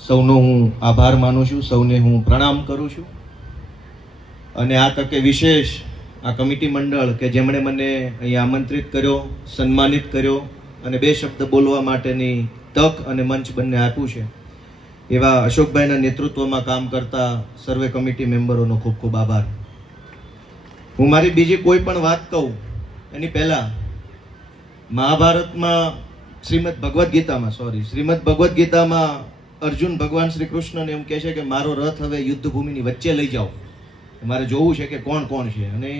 સૌનો હું આભાર માનું છું, સૌને હું પ્રણામ કરું છું. અને આ તકે વિશેષ આ કમિટી મંડળ કે જેમણે મને અહીં આમંત્રિત કર્યો, સન્માનિત કર્યો અને બે શબ્દ બોલવા માટેની તક અને મંચ બંને આપ્યું છે, એવા અશોકભાઈના નેતૃત્વમાં કામ કરતા સર્વે કમિટી મેમ્બરોનો ખૂબ ખૂબ આભાર. હું મારી બીજી કોઈ પણ વાત કહું એની પહેલા મહાભારતમાં શ્રીમદ ભગવદ્ ગીતામાં અર્જુન ભગવાન શ્રી કૃષ્ણને એમ કહે છે કે મારો રથ હવે યુદ્ધ ભૂમિની વચ્ચે લઈ જાઓ, મારે જોવું છે કે કોણ કોણ છે. અને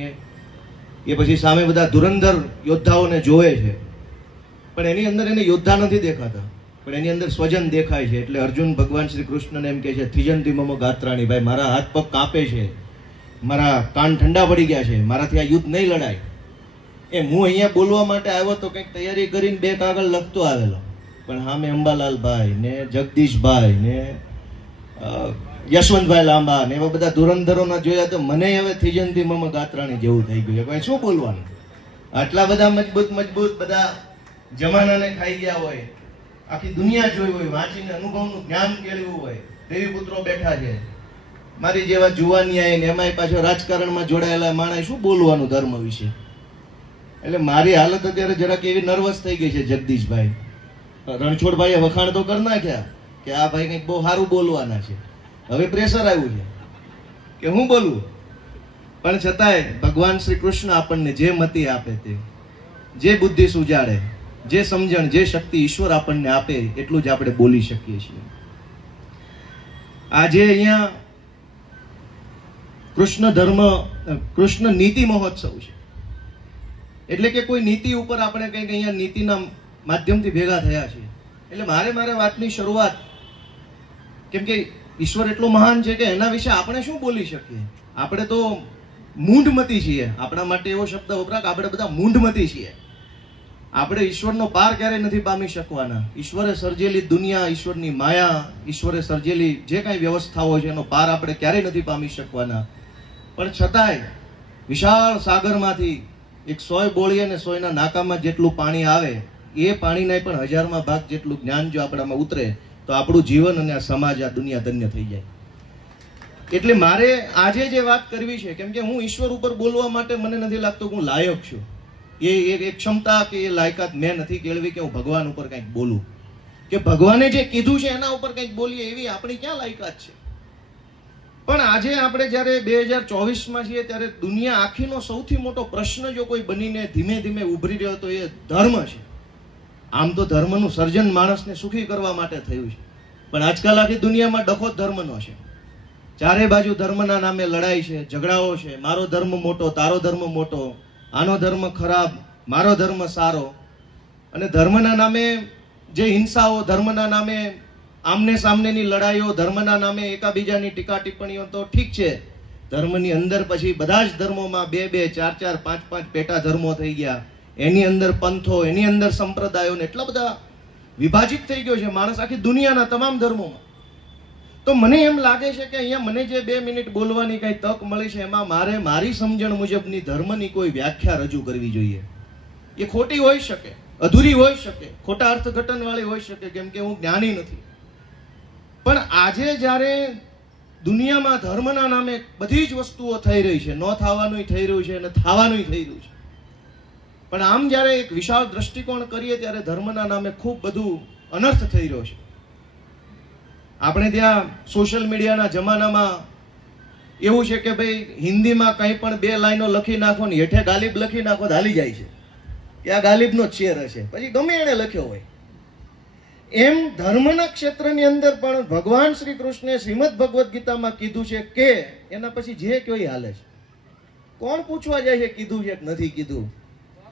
એ પછી સામે બધા ધુરંધર યોદ્ધાઓને જોવે છે, પણ એની અંદર એને યોદ્ધા નથી દેખાતા, પણ એની અંદર સ્વજન દેખાય છે. એટલે અર્જુન ભગવાન શ્રી કૃષ્ણને એમ કહે છે, થિજંતી મમ ગાત્રાણી, ભાઈ મારા હાથ પગ કાપે છે, મારા કાન ઠંડા પડી ગયા છે, મારાથી આ યુદ્ધ નહીં લડાય. હું અહીંયા બોલવા માટે આવ્યો તો કંઈક તૈયારી કરીને બે કાગળ લખતો આવેલો, પણ હા મેં અંબાલાલભાઈ ને જગદીશભાઈ ને યશવંતભાઈ લાંબા ને એવા બધા ધુરંધરોના જોયા તો મને હવે થિજંતી મમ ગાત્રાણી જેવું થઈ ગયું. ભાઈ શું બોલવાનું, આટલા બધા મજબૂત બધા જમાનાને ખાઈ ગયા હોય, આખી દુનિયા જોઈ હોય, વાંચીને અનુભવનું જ્ઞાન કેળવ્યું હોય, દેવી પુત્રો બેઠા છે, મારી જેવા જુવાનિયા ને એમાંય પાછો રાજકારણમાં જોડાયેલા માણસ શું બોલવાનું ધર્મ વિશે. એટલે મારી હાલત અત્યારે જરાક એવી નર્વસ થઈ ગઈ છે. જગદીશભાઈ રણછોડભાઈએ વખાણ તો કરી નાખ્યા કે આ ભાઈ કંઈક બહુ સારું બોલવાના છે, હવે પ્રેશર આવ્યું છે કે હું બોલવું. પણ છતાંય ભગવાન શ્રી કૃષ્ણ આપણને જે મતિ આપે તે, જે બુદ્ધિ સુજાડે, જે સમજણ, જે શક્તિ ઈશ્વર આપણને આપે એટલું જ આપણે બોલી શકીએ છીએ. આજે અહીંયા કૃષ્ણ નીતિ મહોત્સવ છે, એટલે કે કોઈ નીતિ ઉપર આપણે કંઈક અહીંયા નીતિના માધ્યમથી ભેગા થયા છે. એટલે મારે વાતની શરૂઆત, કેમ કે ઈશ્વર એટલો મહાન છે કે એના વિશે આપણે શું બોલી શકીએ. આપણે તો મૂંઢમતી છીએ, આપણા માટે એવો શબ્દ વપરાય કે આપણે બધા મૂંઢમતી છીએ. આપણે ઈશ્વરનો પાર ક્યારેય નથી પામી શકવાના. ઈશ્વરે સર્જેલી દુનિયા, ઈશ્વરની માયા, ઈશ્વરે સર્જેલી જે કાંઈ વ્યવસ્થાઓ છે એનો પાર આપણે ક્યારેય નથી પામી શકવાના. પણ છતાંય વિશાળ સાગરમાંથી એક 100 બોળી અને 100ના નાકામાં જેટલું પાણી આવે, એ પાણીના પણ 1000માં ભાગ જેટલું જ્ઞાન જો આપણામાં ઉતરે તો આપણું જીવન અને આ સમાજ, આ દુનિયા ધન્ય થઈ જાય. એટલે મારે આજે જે વાત કરવી છે, કેમ કે હું ઈશ્વર ઉપર બોલવા માટે મને નથી લાગતું કે હું લાયક છું. એ ક્ષમતા કે એ લાયકાત મેં નથી કેળવી કે હું ભગવાન ઉપર કંઈક બોલું, કે ભગવાને જે કીધું છે એના ઉપર કંઈક બોલીએ, એવી આપણી ક્યાં લાયકાત છે. પણ આજે આપણે જ્યારે 2024માં છીએ ત્યારે દુનિયા આખીનો સૌથી મોટો પ્રશ્ન જો કોઈ બનીને ધીમે ધીમે ઉભરી રહ્યો તો એ ધર્મ છે. આમ તો ધર્મનું સર્જન માણસને સુખી કરવા માટે થયું છે, પણ આજકાલ આખી દુનિયામાં ડખો ધર્મનો છે. ચારે બાજુ ધર્મના નામે લડાઈ છે, ઝઘડાઓ છે. મારો ધર્મ મોટો, તારો ધર્મ મોટો, આનો ધર્મ ખરાબ, મારો ધર્મ સારો. અને ધર્મના નામે જે હિંસાઓ, ધર્મના નામે આમને સામનેની લડાઈઓ, ધર્મના નામે એકાબીજાની ટીકા ટિપ્પણીઓ તો ઠીક છે. ધર્મની અંદર પછી બધા જ ધર્મોમાં 2-2, 4-4, 5-5 પેટા ધર્મો થઈ ગયા. એની અંદર પંથો, એની અંદર સંપ્રદાયો ને એટલા બધા વિભાજિત થઈ ગયો છે માણસ આખી દુનિયાના તમામ ધર્મોમાં. તો મને એમ લાગે છે કે અહીંયા મને જે 2 મિનિટ બોલવાની કઈ તક મળી છે એમાં મારે મારી સમજણ મુજબની ધર્મની કોઈ વ્યાખ્યા રજૂ કરવી જોઈએ. એ ખોટી હોઈ શકે, અધૂરી હોઈ શકે, ખોટા અર્થઘટન વાળી હોઈ શકે, કેમ કે હું જ્ઞાની નથી. પણ આજે જ્યારે દુનિયામાં ધર્મના નામે બધી જ વસ્તુઓ થઈ રહી છે, ન થવાનું થઈ રહ્યું છે અને થવાનું થઈ રહ્યું છે, પણ આમ જ્યારે એક વિશાળ દ્રષ્ટિકોણ કરીએ ત્યારે ધર્મના નામે ખૂબ બધું અનર્થ થઈ રહ્યો છે. આપણે ત્યાં સોશિયલ મીડિયાના જમાનામાં એવું છે કે ભાઈ હિન્દીમાં કંઈ પણ 2 લાઈનો લખી નાખો ને હેઠે ગાલિબ લખી નાખો તો હાલી જાય છે કે આ ગાલિબનો જ શેર હશે, પછી ગમે એને લખ્યો હોય. એમ ધર્મના ક્ષેત્રની અંદર પણ ભગવાન શ્રી કૃષ્ણે શ્રીમદ ભગવદ્ ગીતામાં કીધું છે કે એના પછી જે કોઈ હાલે છે. કોણ પૂછવા જાય છે કીધું છે કે નથી કીધું,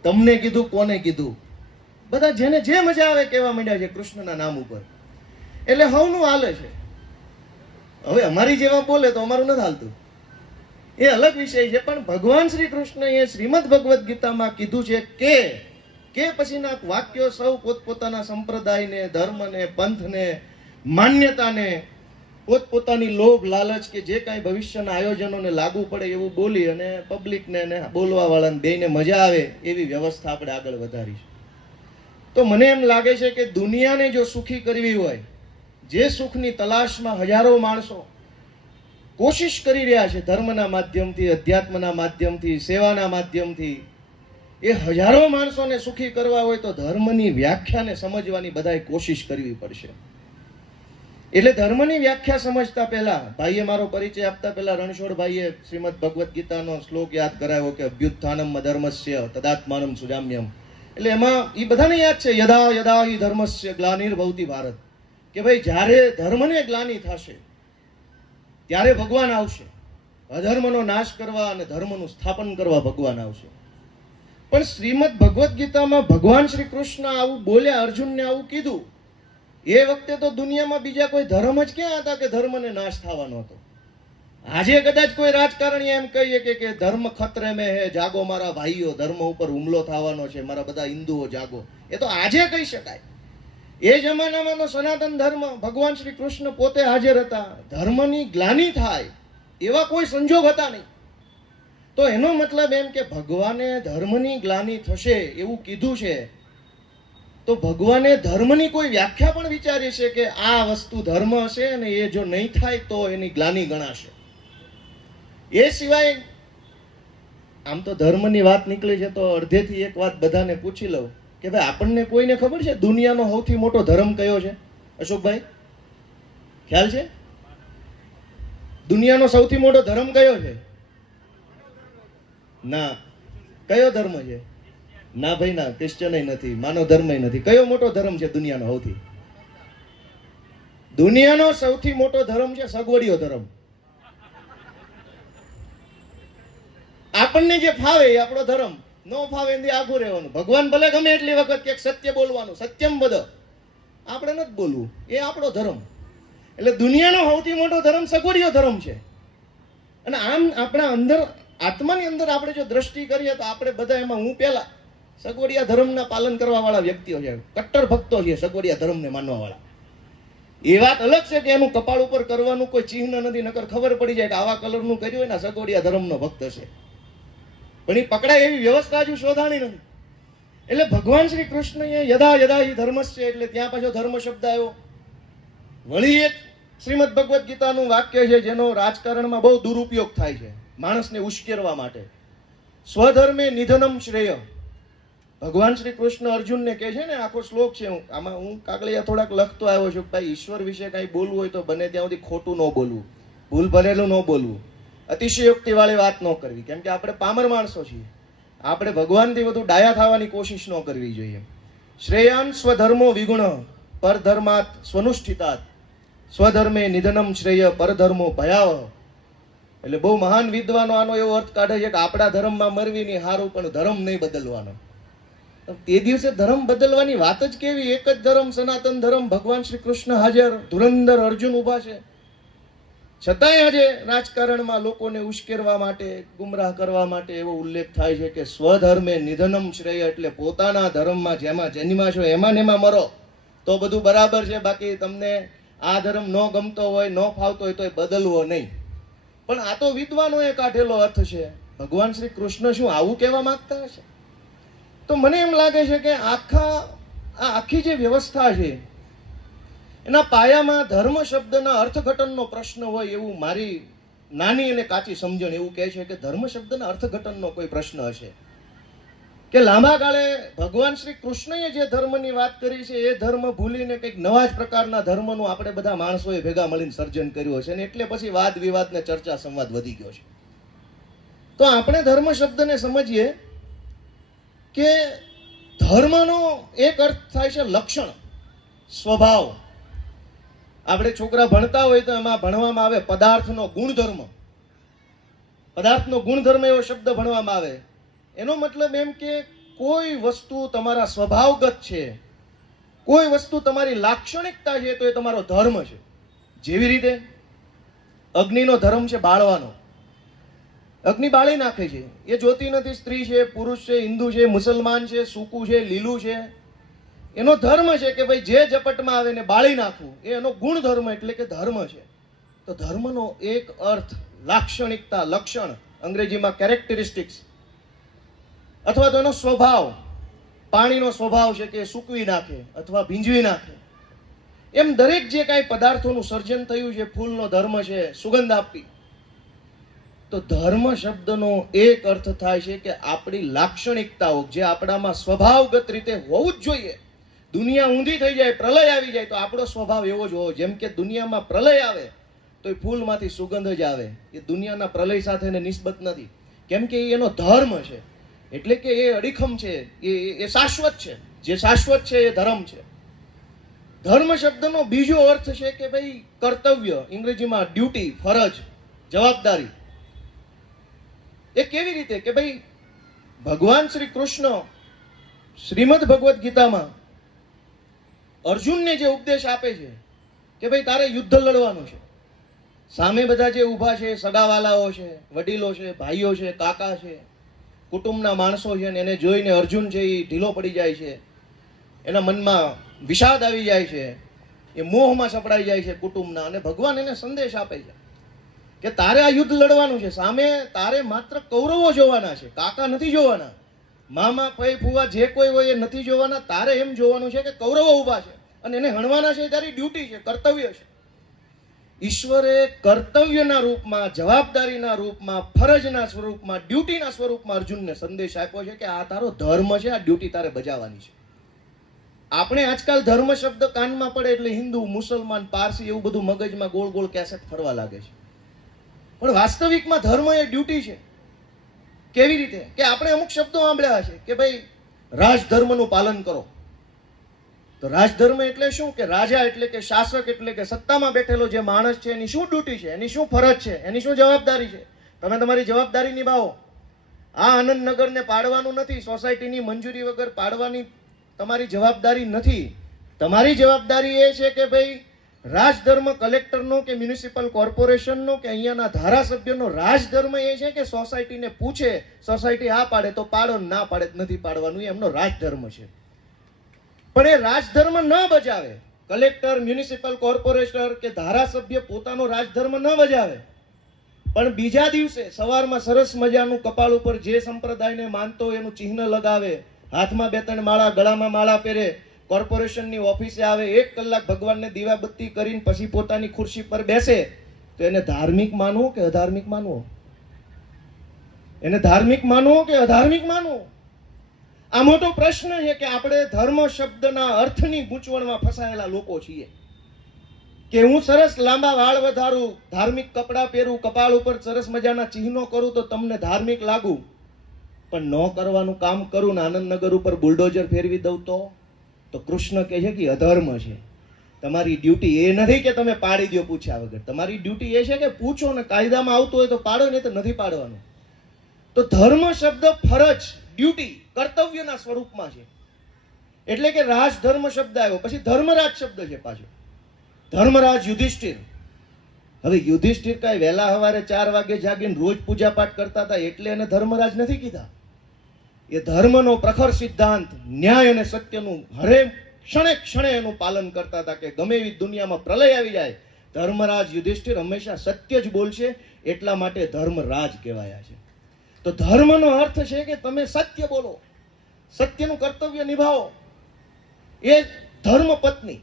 તમને કીધું, કોને કીધું? બધા જેને જે મજા આવે કહેવા માંડ્યા છે કૃષ્ણના નામ ઉપર. એટલે હવનું હાલે છે. હવે અમારી જેવા બોલે તો અમારું નથી હાલતું, એ અલગ વિષય છે. પણ ભગવાન શ્રી કૃષ્ણએ શ્રીમદ ભગવદ્ ગીતામાં કીધું છે કે પછીના વાક્યો સૌ પોતપોતાના સંપ્રદાયને, ધર્મને, પંથને, માન્યતાને, પોતપોતાની લોભ, લાલચ કે જે કાંઈ ભવિષ્યના આયોજનોને લાગુ પડે એવું બોલી અને પબ્લિકને બોલવા વાળાને બેયને મજા આવે એવી વ્યવસ્થા આપણે આગળ વધારીશું. તો મને એમ લાગે છે કે દુનિયાને જો સુખી કરવી હોય, જે સુખની તલાશમાં હજારો માણસો કોશિશ કરી રહ્યા છે ધર્મના માધ્યમથી, અધ્યાત્મના માધ્યમથી, સેવાના માધ્યમથી, એ હજારો માણસોને સુખી કરવા હોય તો ધર્મની વ્યાખ્યાને સમજવાની બધાએ કોશિશ કરવી પડશે. એટલે ધર્મની વ્યાખ્યા સમજતા પહેલા ભાઈએ મારો પરિચય આપતા પહેલા રણછોડભાઈએ શ્રીમદ ભગવદ્ ગીતાનો શ્લોક યાદ કરાવ્યો કે અભ્યુત્થાનમ અધર્મસ્ય તદાત્માનમ સુજામ્યમ. એટલે એમાં એ બધાને યાદ છે યદા યદા હિ ધર્મસ્ય ગ્લાનિર્ભવતિ ભારત, કે ભાઈ જ્યારે ધર્મને ગ્લાનિ થશે ત્યારે ભગવાન આવશે. અધર્મનો નાશ કરવા અને ધર્મનું સ્થાપન કરવા ભગવાન આવશે. પણ શ્રીમદ ભગવદ્ ગીતામાં ભગવાન શ્રી કૃષ્ણ આવું બોલ્યા, અર્જુનને આવું કીધું. એ વખતે તો દુનિયામાં બીજા કોઈ ધર્મ જ ક્યાં હતા કે ધર્મને નાશ થવાનો હતો. આજે કદાચ કોઈ રાજકારણી એમ કહીએ કે ધર્મ ખતરે મેં હે, જાગો મારા ભાઈઓ, ધર્મ ઉપર હુમલો થવાનો છે, મારા બધા હિન્દુઓ જાગો. એ તો આજે કહી શકાય. એ જમાનામાં તો સનાતન ધર્મ, ભગવાન શ્રી કૃષ્ણ પોતે હાજર હતા. ધર્મની ગ્લાનિ થાય એવા કોઈ સંજોગ હતા નહીં. તો એનો મતલબ એમ કે ભગવાને ધર્મની ગ્લાનિ થશે એવું કીધું છે, તો ભગવાને ધર્મની કોઈ વ્યાખ્યા પણ વિચારી છે કે આ વસ્તુ ધર્મ હશે અને એ જો નહીં થાય તો એની ગ્લાનિ ગણાશે. એ સિવાય આમ તો ધર્મની વાત નીકળી છે તો અડધેથી એક વાત બધાને પૂછી લઉં કે ભાઈ આપણને કોઈને ખબર છે દુનિયાનો સૌથી મોટો ધર્મ કયો છે? અશોકભાઈ, ખ્યાલ છે? દુનિયાનો સૌથી મોટો ધર્મ કયો છે? ના. કયો ધર્મ છે? ના ભાઈ ના, ક્રિશ્ચન નથી, માનવ ધર્મ નથી. કયો મોટો ધર્મ છે દુનિયાનો સૌથી? દુનિયાનો સૌથી મોટો ધર્મ છે સગવડિયો ધર્મ. આપણને જે ફાવે એ આપણો ધર્મ, ન ફાવે એથી આઘું રહેવાનું. ભગવાન ભલે ગમે એટલી વખત કે સત્ય બોલવાનું, સત્યમ બદ, આપણે નથી બોલવું, એ આપણો ધર્મ. એટલે દુનિયાનો સૌથી મોટો ધર્મ સગવડિયો ધર્મ છે. અને આમ આપણા અંદર, આત્માની અંદર આપણે જો દ્રષ્ટિ કરીએ તો આપણે બધા એમાં, હું પેલા સગવડિયા ધર્મના પાલન કરવા વાળા વ્યક્તિઓ છે, કટ્ટર ભક્તો છે સગવડિયા ધર્મને માનવા વાળા. એ વાત અલગ છે કે એનું કપાળ ઉપર કરવાનું કોઈ ચિહ્ન નથી, નકર ખબર પડી જાય કે આવા કલરનું કર્યું હોય ને સગવડિયા ધર્મનો ભક્ત છે. પણ એ પકડાય એવી વ્યવસ્થા હજુ શોધાણી નથી. એટલે ભગવાન શ્રી કૃષ્ણએ યદા યદા હિ ધર્મસ્ય, એટલે ત્યાં પાછો ધર્મ શબ્દ આવ્યો. વળી એક શ્રીમદ ભગવદ્ ગીતાનું વાક્ય છે જેનો રાજકારણમાં બહુ દુરુપયોગ થાય છે માણસને ઉશ્કેરવા માટે. સ્વધર્મે નિધનમ શ્રેય. ભગવાન શ્રી કૃષ્ણ અર્જુનને કહે છે ને, આખો શ્લોક છે, આમાં હું કાગળિયા થોડાક લખતો આવ્યો છું. ભાઈ ઈશ્વર વિશે કઈ બોલવું હોય તો બને ત્યાં સુધી ખોટું ન બોલવું, ભૂલ ભરેલું ન બોલવું, અતિશયોક્તિ વાળી વાત ન કરવી, કેમ કે આપણે પામર માણસો છીએ. આપણે ભગવાનથી વધુ ડાયા થવાની કોશિશ ન કરવી જોઈએ. શ્રેયાન સ્વધર્મો વિગુણ પરધર્માત સ્વનુષ્ઠિતાત સ્વધર્મે નિધનમ શ્રેય પરધર્મો ભયાવહ. એટલે બહુ મહાન વિદ્વાનો આનો એવો અર્થ કાઢે છે કે આપણા ધર્મમાં મરવી નહીં હારું, પણ ધર્મ નહીં બદલવાનો. તે દિવસે ધર્મ બદલવાની વાત જ કેવી? એક જ ધર્મ, સનાતન ધર્મ, ભગવાન શ્રી કૃષ્ણ હાજર, ધુરંધર અર્જુન ઉભા છે. છતાંય આજે રાજકારણમાં લોકોને ઉશ્કેરવા માટે, ગુમરાહ કરવા માટે એવો ઉલ્લેખ થાય છે કે સ્વધર્મે નિધનમ શ્રેય, એટલે પોતાના ધર્મમાં જેમાં જન્મા છો એમાં ને એમાં મરો તો બધું બરાબર છે. બાકી તમને આ ધર્મ ન ગમતો હોય, ન ફાવતો હોય તો એ બદલવો નહીં. પણ આ તો વિદ્વાનોએ કાઢેલો અર્થ છે. ભગવાન શ્રી કૃષ્ણ શું આવું કહેવા માંગતા હશે? તો મને એમ લાગે છે કે આખી જે વ્યવસ્થા છે એના પાયામાં ધર્મ શબ્દના અર્થઘટનનો પ્રશ્ન હોય એવું મારી નાની અને કાચી સમજણ એવું કહે છે કે ધર્મ શબ્દના અર્થઘટનનો કોઈ પ્રશ્ન હશે કે લાંબા ગાળે ભગવાન શ્રી કૃષ્ણએ જે ધર્મની વાત કરી છે એ ધર્મ ભૂલીને કંઈક નવા જ પ્રકારના ધર્મનું આપણે બધા માણસોએ ભેગા મળીને સર્જન કર્યું હશે ને એટલે પછી વાદ વિવાદ ને ચર્ચા સંવાદ વધી ગયો છે. તો આપણે ધર્મ શબ્દને સમજીએ કે ધર્મનો એક અર્થ થાય છે લક્ષણ, સ્વભાવ. આપણે છોકરા ભણતા હોય તો એમાં ભણવામાં આવે પદાર્થનો ગુણધર્મ. પદાર્થનો ગુણધર્મ એવો શબ્દ ભણવામાં આવે. એનો મતલબ એમ કે કોઈ વસ્તુ તમારા સ્વભાવગત છે, કોઈ વસ્તુ તમારી લાક્ષણિકતા છે તો એ તમારો ધર્મ છે. જેવી રીતે અગ્નિનો ધર્મ છે બાળવાનો. અગ્નિ બાળી નાખે છે, એ જોતી નથી સ્ત્રી છે, પુરુષ છે, હિન્દુ છે, મુસલમાન છે, સૂકું છે, લીલું છે. એનો ધર્મ છે કે ભાઈ જે ઝપટમાં આવે ને બાળી નાખવું, એ એનો ગુણ ધર્મ એટલે કે ધર્મ છે. તો ધર્મનો એક અર્થ લાક્ષણિકતા, લક્ષણ, અંગ્રેજીમાં કેરેક્ટરિસ્ટિક્સ, અથવા તો એનો સ્વભાવ. પાણીનો સ્વભાવ છે કે સૂકવી નાખે અથવા ભીંજવી નાખે. એમ દરેક જે કાંઈ પદાર્થોનું સર્જન થયું છે, ફૂલનો ધર્મ છે સુગંધ આપવી, તો ધર્મ શબ્દનો એક અર્થ થાય છે કે આપણી લાક્ષણિકતાઓ જે આપણામાં સ્વભાવગત રીતે હોવું જ જોઈએ. દુનિયા ઊંધી થઈ જાય, પ્રલય આવી જાય, તો આપણો સ્વભાવ એવો જ હોવો. જેમ કે દુનિયામાં પ્રલય આવે તો એ ફૂલમાંથી સુગંધ જ આવે. એ દુનિયાના પ્રલય સાથે નિસ્બત નથી, કેમ કે એનો ધર્મ છે. એટલે કે એ અડીખમ છે, એ શાશ્વત છે. જે શાશ્વત છે એ ધર્મ છે. ધર્મ શબ્દનો બીજો અર્થ છે કે ભાઈ કર્તવ્ય, ઇંગ્રેજીમાં ડ્યુટી, ફરજ, જવાબદારી. એ કેવી રીતે કે ભાઈ ભગવાન શ્રી કૃષ્ણ શ્રીમદ ભગવદ્ ગીતામાં અર્જુનને જે ઉપદેશ આપે છે કે ભાઈ તારે યુદ્ધ લડવાનું છે. સામે બધા જે ઊભા છે, સગાવાલાઓ છે, વડીલો છે, ભાઈઓ છે, કાકા છે, કુટુંબના માણસો છે, ને એને જોઈને અર્જુન છે એ ઢીલો પડી જાય છે. એના મનમાં વિષાદ આવી જાય છે, એ મોહમાં સપડાઈ જાય છે કુટુંબના. અને ભગવાન એને સંદેશ આપે છે કે તારે આ યુદ્ધ લડવાનું છે. સામે તારે માત્ર કૌરવો જોવાના છે, કાકા નથી જોવાના, મામા ભાઈ ફુવા જે કોઈ હોય એ નથી જોવાના. તારે એમ જોવાનું છે કે કૌરવો ઊભા છે અને એને હણવાના છે. એ તારી ડ્યુટી છે, કર્તવ્ય છે. ઈશ્વરે કર્તવ્યના રૂપમાં, જવાબદારીના રૂપમાં, ફરજના સ્વરૂપમાં, ડ્યુટીના સ્વરૂપમાં અર્જુનને સંદેશ આપ્યો છે કે આ તારો ધર્મ છે, આ ડ્યુટી તારે બજાવવાની છે. આપણે આજકાલ ધર્મ શબ્દ કાનમાં પડે એટલે હિન્દુ, મુસલમાન, પારસી એવું બધું મગજમાં ગોળ ગોળ કેસેટ ફરવા લાગે છે. પણ વાસ્તવિકમાં ધર્મ એ ડ્યુટી છે. કેવી રીતે કે આપણે અમુક શબ્દો સાંભળ્યા છે કે ભાઈ રાજધર્મનું પાલન કરો. તો રાજધર્મ એટલે શું? કે રાજા એટલે કે શાસક એટલે કે સત્તામાં બેઠેલો જે માણસ છે એની શું ડ્યુટી છે, એની શું ફરજ છે, એની શું જવાબદારી છે. તમે તમારી જવાબદારી નિભાવો. આ આનંદનગરને પાડવાનું નથી, સોસાયટીની મંજૂરી વગર પાડવાની તમારી જવાબદારી નથી. તમારી જવાબદારી એ છે કે ભાઈ રાજધર્મ કલેક્ટરનો કે મ્યુનિસિપલ કોર્પોરેશનનો કે અહીંયાના ધારાસભ્યનો રાજધર્મ એ છે કે સોસાયટીને પૂછે, સોસાયટી આ પાડે તો પાડો, ના પાડે નથી પાડવાનું, એ એમનો રાજધર્મ છે. પણ એ રાજધર્મ ન બજાવે, કલેક્ટર, મ્યુનિસિપલ કોર્પોરેટર કે ધારાસભ્ય પોતાનો રાજધર્મ ન બજાવે, પણ બીજા દિવસે સવારમાં સરસ મજાનું કપાળ ઉપર જે સંપ્રદાયને માનતો એનું ચિહ્ન લગાવે, હાથમાં 2-3 માળા, ગળામાં માળા પહેરે, કોર્પોરેશનની ઓફિસે આવે, 1 કલાક ભગવાનને દીવાબત્તી કરીને પછી પોતાની ખુરશી પર બેસે, તો એને ધાર્મિક માનવું કે અધાર્મિક માનવું? એને ધાર્મિક માનવું કે અધાર્મિક માનવું? આ મોટો પ્રશ્ન છે કે આપણે ધર્મ શબ્દના અર્થની ગૂંચવણમાં ફસાયેલા લોકો છીએ. કે હું સરસ લાંબા વાળ વધારું, ધાર્મિક કપડાં પહેરું, કપાળ ઉપર સરસ મજાના ચિહ્નો કરું તો તમને ધાર્મિક લાગુ, પણ ન કરવાનું કામ કરું ને આનંદનગર ઉપર બુલડોઝર ફેરવી દઉં તો કૃષ્ણ કહે છે કે અધર્મ છે. તમારી ડ્યુટી એ નથી કે તમે પાડી દો પૂછ્યા વગર. તમારી ડ્યુટી એ છે કે પૂછો ને કાયદામાં આવતું હોય તો પાડો, નહીં તો નથી પાડવાનું. તો ધર્મ શબ્દ ફરજ, ડ્યુટી, કર્તવ્યના સ્વરૂપમાં છે. એટલે કે રાજધર્મ શબ્દ આવ્યો, પછી ધર્મરાજ શબ્દ છે પાછો. ધર્મરાજ યુધિષ્ઠિર. હવે યુધિષ્ઠિર કાંઈ વહેલા સવારે 4 વાગે જાગીને રોજ પૂજા પાઠ કરતા હતા એટલે એને ધર્મરાજ નથી કીધા. એ ધર્મનો પ્રખર સિદ્ધાંત, ન્યાય અને સત્યનું હરેક ક્ષણે ક્ષણે એનું પાલન કરતા હતા કે ગમે એવી દુનિયામાં પ્રલય આવી જાય, ધર્મરાજ યુધિષ્ઠિર હંમેશા સત્ય જ બોલશે, એટલા માટે ધર્મરાજ કહેવાયા છે. તો ધર્મનો અર્થ છે કે તમે સત્ય બોલો, સત્યનું કર્તવ્ય નિભાવો. એ ધર્મ પત્ની.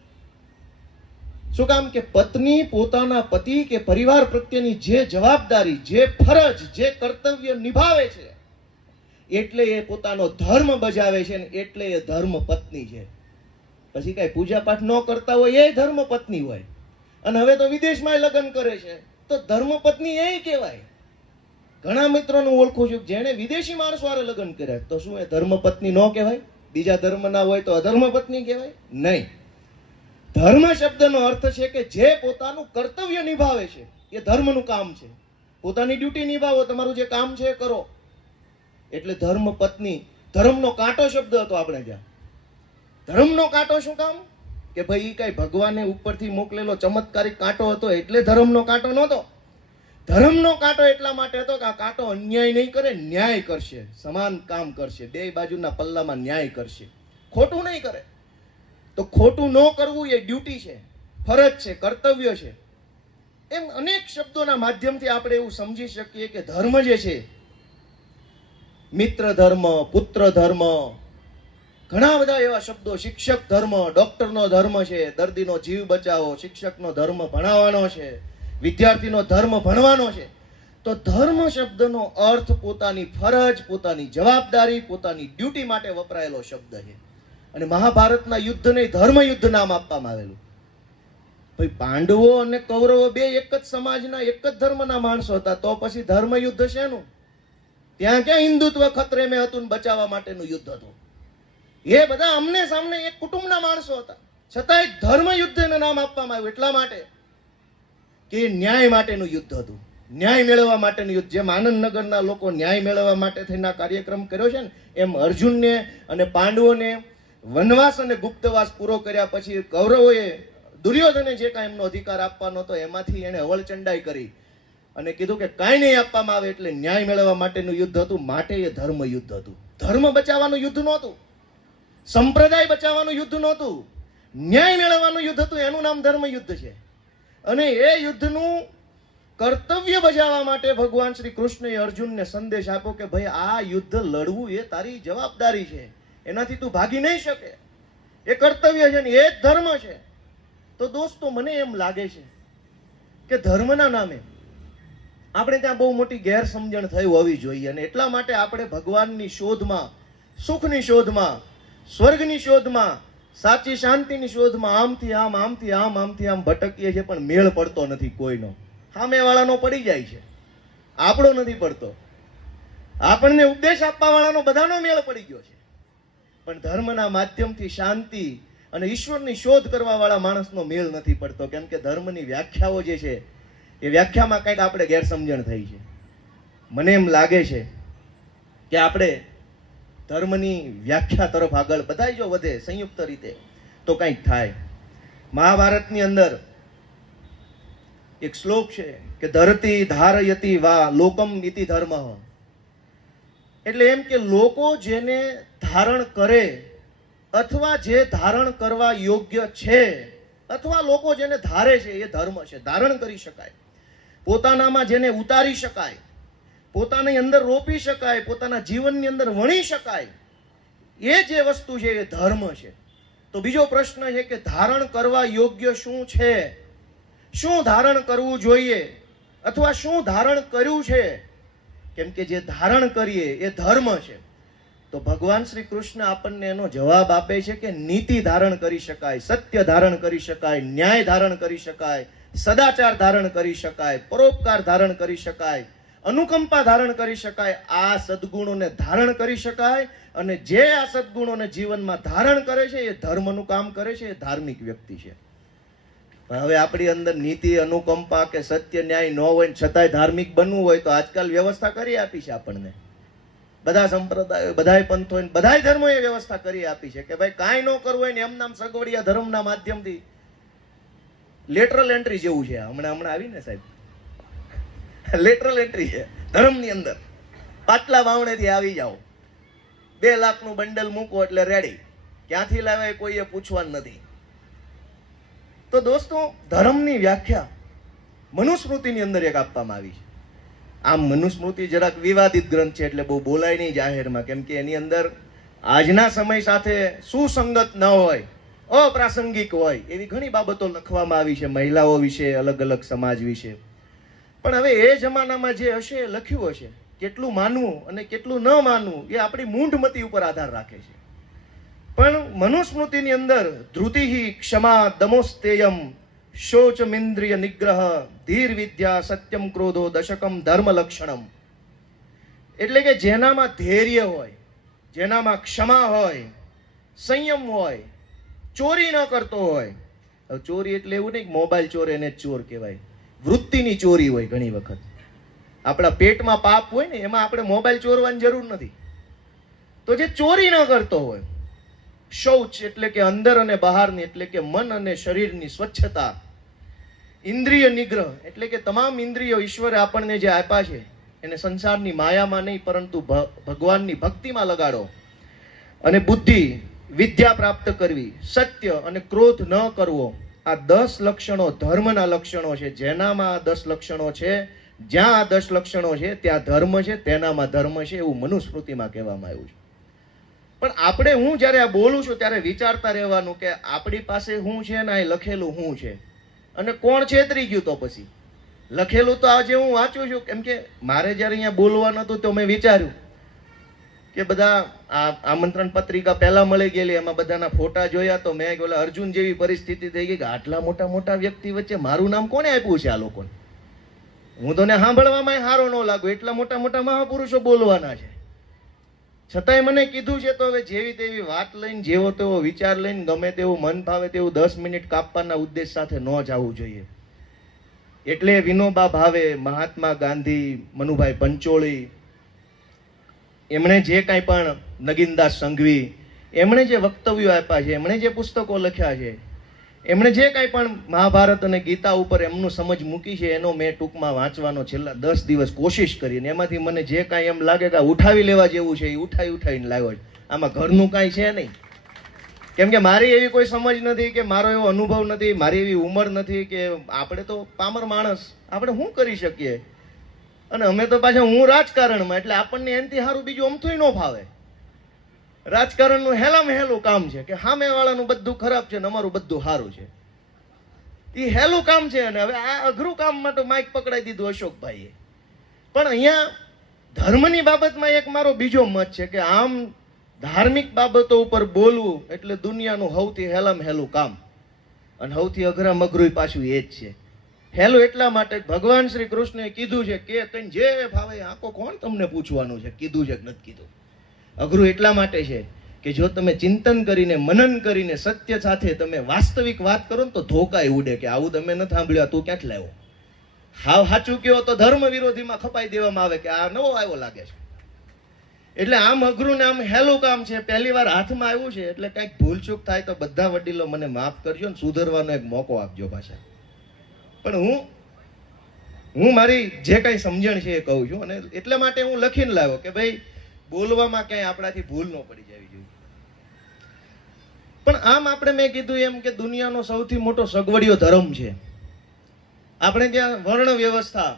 શું કામ? કે પત્ની પોતાના પતિ કે પરિવાર પ્રત્યેની જે જવાબદારી, જે ફરજ, જે કર્તવ્ય નિભાવે છે એટલે એ પોતાનો ધર્મ બજાવે છે ને એટલે એ ધર્મ પત્ની છે. પછી કઈ પૂજા પાઠ ન કરતા હોય એ ધર્મ પત્ની હોય. અને હવે તો વિદેશમાં લગ્ન કરે છે તો ધર્મ પત્ની એ કહેવાય. ઘણા મિત્રોને ઓળખું છું જેણે વિદેશી માણસો હારે લગ્ન કર્યા, તો શું એ ધર્મ પત્ની ન કહેવાય? બીજા ધર્મના હોય તો અધર્મ પત્ની કહેવાય? નહીં. ધર્મ શબ્દનો અર્થ છે કે જે પોતાનું કર્તવ્ય નિભાવે છે એ ધર્મનું કામ છે. પોતાની ડ્યુટી નિભાવો, તમારું જે કામ છે એ કરો. એટલે ધર્મ પત્ની. ધર્મનો કાંટો શબ્દ હતો આપણે ત્યાં. ધર્મનો કાંટો શું કામ? કે ભાઈ કઈ ભગવાને ઉપરથી મોકલેલો ચમત્કારિક કાંટો હતો એટલે ધર્મનો કાંટો નહોતો. ધર્મનો કાંટો એટલા માટે હતો કે આ કાંટો અન્યાય નહીં કરે, ન્યાય કરશે, સમાન કામ કરશે, બે બાજુના પલ્લામાં ન્યાય કરશે, ખોટું નહીં કરે. તો ખોટું ન કરવું એ ડ્યુટી છે, ફરજ છે, કર્તવ્ય છે. એમ અનેક શબ્દોના માધ્યમથી આપણે એવું સમજી શકીએ કે ધર્મ જે છે, મિત્ર ધર્મ, પુત્ર ધર્મ, ઘણા બધા એવા શબ્દો, શિક્ષક ધર્મ, ડોક્ટરનો ધર્મ છે દર્દીનો જીવ બચાવો, શિક્ષકનો ધર્મ ભણાવવાનો છે, વિદ્યાર્થીનો ધર્મ ભણવાનો છે. તો ધર્મ શબ્દનો અર્થ પોતાની ફરજ, પોતાની જવાબદારી, પોતાની ડ્યુટી માટે વપરાયેલો શબ્દ છે. અને મહાભારતના યુદ્ધને ધર્મ યુદ્ધ નામ આપવામાં આવેલું. ભાઈ, પાંડવો અને કૌરવો બે એક જ સમાજના, એક જ ધર્મના માણસો હતા, તો પછી ધર્મ યુદ્ધ શેનું? ત્યાં ક્યાં હિન્દુત્વ ખતરે મેં હતું ને બચાવવા માટેનું યુદ્ધ હતું? એ બધા આમને સામને એક કુટુંબના માણસો હતા, છતાંય ધર્મ યુદ્ધને નામ આપવામાં આવ્યું એટલા માટે કે ન્યાય માટેનું યુદ્ધ હતું, ન્યાય મેળવવા માટેનું યુદ્ધ. જેમ આનંદનગરના લોકો ન્યાય મેળવવા માટે થઈને આ કાર્યક્રમ કર્યો છે ને, એમ અર્જુનને અને પાંડવોને વનવાસ અને ગુપ્તવાસ પૂરો કર્યા પછી કૌરવોએ દુર્યોધને જે કાંઈ એમનો અધિકાર આપવાનો હતો એમાંથી એને અવળચંડાઈ કરી અને કીધું કે કાંઈ નહીં આપવામાં આવે, એટલે ન્યાય મેળવવા માટેનું યુદ્ધ હતું. માટે એ ધર્મ યુદ્ધ હતું. ધર્મ બચાવવાનું યુદ્ધ નહોતું, સંપ્રદાય બચાવવાનું યુદ્ધ નહોતું, ન્યાય મેળવવાનું યુદ્ધ હતું. એનું નામ ધર્મ યુદ્ધ છે. અને એ યુદ્ધનું કર્તવ્ય બજાવવા માટે ભગવાન શ્રી કૃષ્ણએ અર્જુનને સંદેશ આપ્યો કે ભાઈ, આ યુદ્ધ લડવું એ તારી જવાબદારી છે, એનાથી તું ભાગી નહીં શકે, એ કર્તવ્ય છે ને એ જ ધર્મ છે. તો દોસ્તો, મને એમ લાગે છે કે ધર્મના નામે આપણે ત્યાં બહુ મોટી ગેરસમજણ થઈ હોવી જોઈએ, અને એટલા માટે આપણે ભગવાનની શોધમાં, સુખની શોધમાં, સ્વર્ગની શોધમાં, સાચી શાંતિની શોધમાં આમથી આમ, આમથી આમ, આમથી આમ ભટકીએ છીએ, પણ મેળ પડતો નથી કોઈનો. સામેવાળાનો પડી જાય છે, આપણો નથી પડતો. આપણને ઉપદેશ આપવા વાળાનો બધાનો મેળ પડી ગયો છે, પણ ધર્મના માધ્યમથી શાંતિ અને ઈશ્વરની શોધ કરવા વાળા માણસનો મેળ નથી પડતો. કેમ કે ધર્મની વ્યાખ્યાઓ જે છે એ વ્યાખ્યામાં કંઈક આપણે ગેરસમજણ થઈ છે. મને એમ લાગે છે કે આપણે ધર્મની વ્યાખ્યા તરફ આગળ બધા જો વધે સંયુક્ત રીતે તો કંઈક થાય. મહાભારતની અંદર એક શ્લોક છે કે ધરતી ધારયતી વા લોકમ ઇતિ ધર્મ. એટલે એમ કે લોકો જેને ધારણ કરે અથવા જે ધારણ કરવા યોગ્ય છે, અથવા લોકો જેને ધારે છે એ ધર્મ છે. ધારણ કરી શકાય, પોતાનામાં જેને ઉતારી શકાય, પોતાની અંદર રોપી શકાય, પોતાના જીવનની અંદર વણી શકાય, એ જે વસ્તુ છે એ ધર્મ છે. તો બીજો પ્રશ્ન છે કે ધારણ કરવા યોગ્ય શું છે, શું ધારણ કરવું જોઈએ, અથવા શું ધારણ કર્યું છે? કેમ કે જે ધારણ કરીએ એ ધર્મ છે. તો ભગવાન શ્રી કૃષ્ણ આપણને એનો જવાબ આપે છે કે નીતિ ધારણ કરી શકાય, સત્ય ધારણ કરી શકાય, ન્યાય ધારણ કરી શકાય, સદાચાર ધારણ કરી શકાય, પરોપકાર ધારણ કરી શકાય, અનુકંપા ધારણ કરી શકાય. આ સદગુણોને ધારણ કરી શકાય, અને જે આ સદગુણોને જીવનમાં ધારણ કરે છે એ ધર્મનું કામ કરે છે, એ ધાર્મિક વ્યક્તિ છે. હવે આપણી અંદર નીતિ, અનુકંપા કે સત્ય ન્યાય ન હોય છતાંય ધાર્મિક બનવું હોય તો આજકાલ વ્યવસ્થા કરી આપી છે આપણને. બધા સંપ્રદાયો, બધા પંથો, બધા ધર્મોએ વ્યવસ્થા કરી આપી છે કે ભાઈ કાંઈ ન કરવું હોય ને એમ નામ સગવડિયા ધર્મના માધ્યમથી લેટરલ એન્ટ્રી જેવું છે. હમણાં આવીને સાહેબ, લેટરલ એન્ટ્રી છે ધર્મની અંદર. પાટલા બાવણેથી આવી જાઓ, 2 લાખનું બંડલ મૂકો એટલે રેડી. ક્યાંથી લાવે કોઈએ પૂછવાનું નથી. તો દોસ્તો, ધર્મની વ્યાખ્યા મનુસ્મૃતિની અંદર એક આપવામાં આવી છે. આમ મનુસ્મૃતિ જરાક વિવાદિત ગ્રંથ છે, એટલે બહુ બોલાય નહીં જાહેરમાં, કેમ કે એની અંદર આજના સમય સાથે સુસંગત ન હોય, અપ્રાસંગિક હોય એવી ઘણી બાબતો લખવામાં આવી છે, મહિલાઓ વિશે, અલગ અલગ સમાજ વિશે. પણ હવે એ જમાનામાં જે હશે એ લખ્યું હશે, કેટલું માનવું અને કેટલું ન માનવું એ આપણી મૂઢમતી ઉપર આધાર રાખે છે. પણ મનુસ્મૃતિની અંદર ધૃતિહિ ક્ષમા દમોસ્તેયમ શોચમિન્દ્રિય નિગ્રહ ધીર વિદ્યા સત્યમ ક્રોધો દશકમ ધર્મ લક્ષણમ. એટલે કે જેનામાં ધૈર્ય હોય, જેનામાં ક્ષમા હોય, સંયમ હોય, ચોરી ન કરતો હોય. ચોરી એટલે એવું નહીં કે મોબાઈલ ચોર એને જ ચોર કહેવાય. વૃત્તિની ચોરી હોય. ઘણી વખત આપણા પેટમાં પાપ હોય ને, એમાં આપણે મોબાઈલ ચોરવાની જરૂર નથી. તો જે ચોરી ન કરતો હોય, શૌચ એટલે કે અંદર અને બહારની, એટલે કે મન અને શરીરની સ્વચ્છતા, ઇન્દ્રિય નિગ્રહ એટલે કે તમામ ઇન્દ્રિયો ઈશ્વરે આપણને જે આપ્યા છે એને સંસારની માયામાં નહીં પરંતુ ભગવાનની ભક્તિમાં લગાડો, અને બુદ્ધિ, વિદ્યા પ્રાપ્ત કરવી, સત્ય અને ક્રોધ ન કરવો. આ 10 લક્ષણો ધર્મના લક્ષણો છે. જેનામાં આ 10 લક્ષણો છે, જ્યાં આ 10 લક્ષણો છે ત્યાં ધર્મ છે, તેનામાં ધર્મ છે, એવું મનુસ્મૃતિમાં કહેવામાં આવ્યું છે. પણ આપણે હું જ્યારે આ બોલું છું ત્યારે વિચારતા રહેવાનું કે આપણી પાસે શું છે ને આ લખેલું શું છે અને કોણ છેતરી ગયું. તો પછી લખેલું તો આજે હું વાંચું છું, કેમ કે મારે જ્યારે અહીંયા બોલવાનું હતું તો મેં વિચાર્યું કે બધા આ આમંત્રણ પત્રિકા પહેલા મળી ગયેલી, એમાં બધાના ફોટા જોયા તો મેં ઓલા અર્જુન જેવી પરિસ્થિતિ થઈ ગઈ કે આટલા મોટા મોટા વ્યક્તિ વચ્ચે મારું નામ કોને આપ્યું છે આ લોકોને. હું તો ને સાંભળવામાં હારો ન લાગુ, એટલા મોટા મોટા મહાપુરુષો બોલવાના છે. છતાંય મને કીધું છે તો હવે જેવી તેવી વાત લઈને, જેવો તેવો વિચાર લઈને, ગમે તેવું મન ભાવે તેવું 10 મિનિટ કાપવાના ઉદ્દેશ સાથે ન જવું જોઈએ. એટલે વિનોબા ભાવે, મહાત્મા ગાંધી, મનુભાઈ પંચોળી, એમણે જે કાંઈ પણ, નગીનદાસ સંઘવી, એમણે જે વક્તવ્યો આપ્યા છે, એમણે જે પુસ્તકો લખ્યા છે, એમણે જે કાંઈ પણ મહાભારત અને ગીતા ઉપર એમનું સમજ મૂકી છે, એનો મેં ટૂંકમાં વાંચવાનો છેલ્લા 10 દિવસ કોશિશ કરીને એમાંથી મને જે કાંઈ એમ લાગે કે ઉઠાવી લેવા જેવું છે એ ઉઠાવીને લાવ્યો છે. આમાં ઘરનું કાંઈ છે નહીં, કેમ કે મારી એવી કોઈ સમજ નથી, કે મારો એવો અનુભવ નથી, મારી એવી ઉંમર નથી, કે આપણે તો પામર માણસ, આપણે શું કરી શકીએ. અને અમે તો પાછા હું રાજકારણમાં, એટલે આપણને એનાથી સારું બીજું અમથુંય ન ફાવે. રાજકારણનું હેલામાં હેલું કામ છે કે સામે વાળાનું બધું ખરાબ છે ને અમારું બધું સારું છે. એ હેલું કામ છે. અને હવે આ અઘરું કામ માટે માઇક પકડાઈ દીધું અશોકભાઈએ. પણ અહીંયા ધર્મની બાબતમાં એક મારો બીજો મત છે કે આમ ધાર્મિક બાબતો ઉપર બોલવું એટલે દુનિયાનું સૌથી હેલામાં હેલું કામ, અને સૌથી અઘરામાં અઘરું પાછું એ જ છે. હેલું એટલા માટે ભગવાન શ્રી કૃષ્ણએ કીધું છે કે તને જે ભાવે આંખો કોણ તમને પૂછવાનું છે કીધું છે કે નથી કીધું. અઘરું એટલા માટે છે કે જો તમે ચિંતન કરીને, મનન કરીને, સત્ય સાથે તમે વાસ્તવિક વાત કરો ને તો ધોકાય ઉડે કે આવું તમે નથી સાંભળ્યું, તું ક્યાંથી લાવ્યો. હાવ સાચું કયો તો ધર્મ વિરોધીમાં ખપાઈ દેવામાં આવે કે આ નવો આવ્યો લાગે છે. એટલે આમ અઘરું ને આમ હેલું કામ છે. પહેલી વાર હાથમાં આવ્યું છે એટલે કંઈક ભૂલચૂક થાય તો બધા વડીલો મને માફ કરજો ને સુધરવાનો એક મોકો આપજો પાછા. પણ હું મારી જે કઈ સમજણ છે એ કહું છું, અને એટલા માટે હું લખીને લાવ્યો કે ભાઈ બોલવામાં ક્યાંય આપણાથી ભૂલ ન પડી જવી જોઈએ. પણ આમ આપણે મેં કીધું એમ કે દુનિયાનો સૌથી મોટો સગવડિયો ધર્મ છે. આપણે ત્યાં વર્ણ વ્યવસ્થા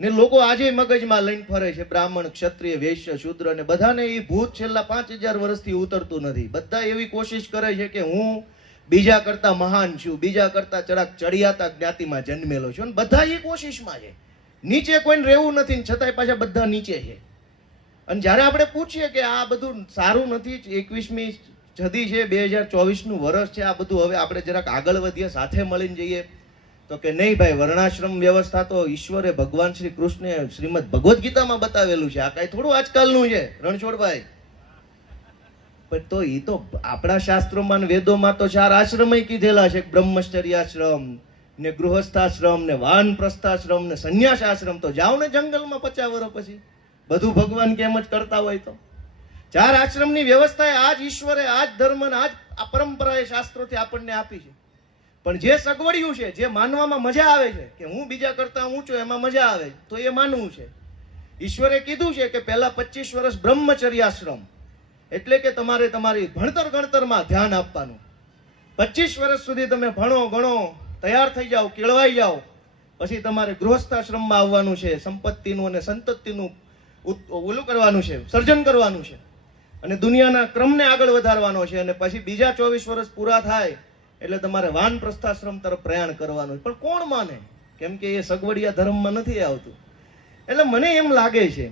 ને લોકો આજે મગજમાં લઈને ફરે છે, બ્રાહ્મણ, ક્ષત્રિય, વૈશ્ય, શૂદ્ર, ને બધાને એ ભૂત છેલ્લા 5000 વર્ષથી ઉતરતું નથી. બધા એવી કોશિશ કરે છે કે હું બીજા કરતા મહાન છું, બીજા કરતા ચડિયાતા જ્ઞાતિમાં જન્મેલો છું, અને બધા એ કોશિશમાં છે. નીચે કોઈને રહેવું નથી ને છતાંય પાછા બધા નીચે છે. અને જ્યારે આપણે પૂછીએ કે આ બધું સારું નથી, 21મી સદી છે, 2024નું વર્ષ છે, આ બધું હવે આપણે જરાક આગળ વધીએ, સાથે મળીને જઈએ, તો કે નહીં ભાઈ, વર્ણાશ્રમ વ્યવસ્થા તો ઈશ્વરે, ભગવાન શ્રી કૃષ્ણે શ્રીમદ ભગવદ્ ગીતામાં બતાવેલું છે, આ કાંઈ થોડું આજકાલનું છે રણછોડભાઈ. પણ તો એ તો આપણા શાસ્ત્રોમાં, વેદોમાં તો 4 આશ્રમય કીધેલા છે, બ્રહ્મચર્યાશ્રમ ને ગૃહસ્થાશ્રમ ને વાનપ્રસ્થાશ્રમ ને સંન્યાસ આશ્રમ. તો જાઓ ને જંગલમાં 50 વર્ષ પછી, બધું ભગવાન કેમ જ કરતા હોય તો. 4 આશ્રમની વ્યવસ્થા આજ ઈશ્વરે, આજ ધર્મ, આજ આ પરંપરાએ શાસ્ત્રોથી આપણને આપી છે. પણ જે સગવડિયું છે, જે માનવામાં મજા આવે છે કે હું બીજા કરતા ઊંચો, એમાં મજા આવે તો એ માનવું છે. ઈશ્વરે કીધું છે કે પહેલા 25 વર્ષ બ્રહ્મચર્યાશ્રમ, એટલે કે તમારે તમારી ભણતર ગણતરમાં ધ્યાન આપવાનું. 25 વર્ષ સુધી તમે ભણો ગણો, તૈયાર થઈ જાઓ, કેળવાઈ જાઓ, પછી તમારે ગૃહસ્થાશ્રમમાં આવવાનું છે. સંપત્તિનું અને સંતતિનું ઓલું કરવાનું છે, સર્જન કરવાનું છે, અને દુનિયાના ક્રમને આગળ વધારવાનો છે. અને પછી બીજા 24 વર્ષ પૂરા થાય એટલે તમારે વાનપ્રસ્થાશ્રમ તરફ પ્રયાણ કરવાનું. પણ કોણ માને? કેમ કે એ સગવડિયા ધર્મમાં નથી આવતું. એટલે મને એમ લાગે છે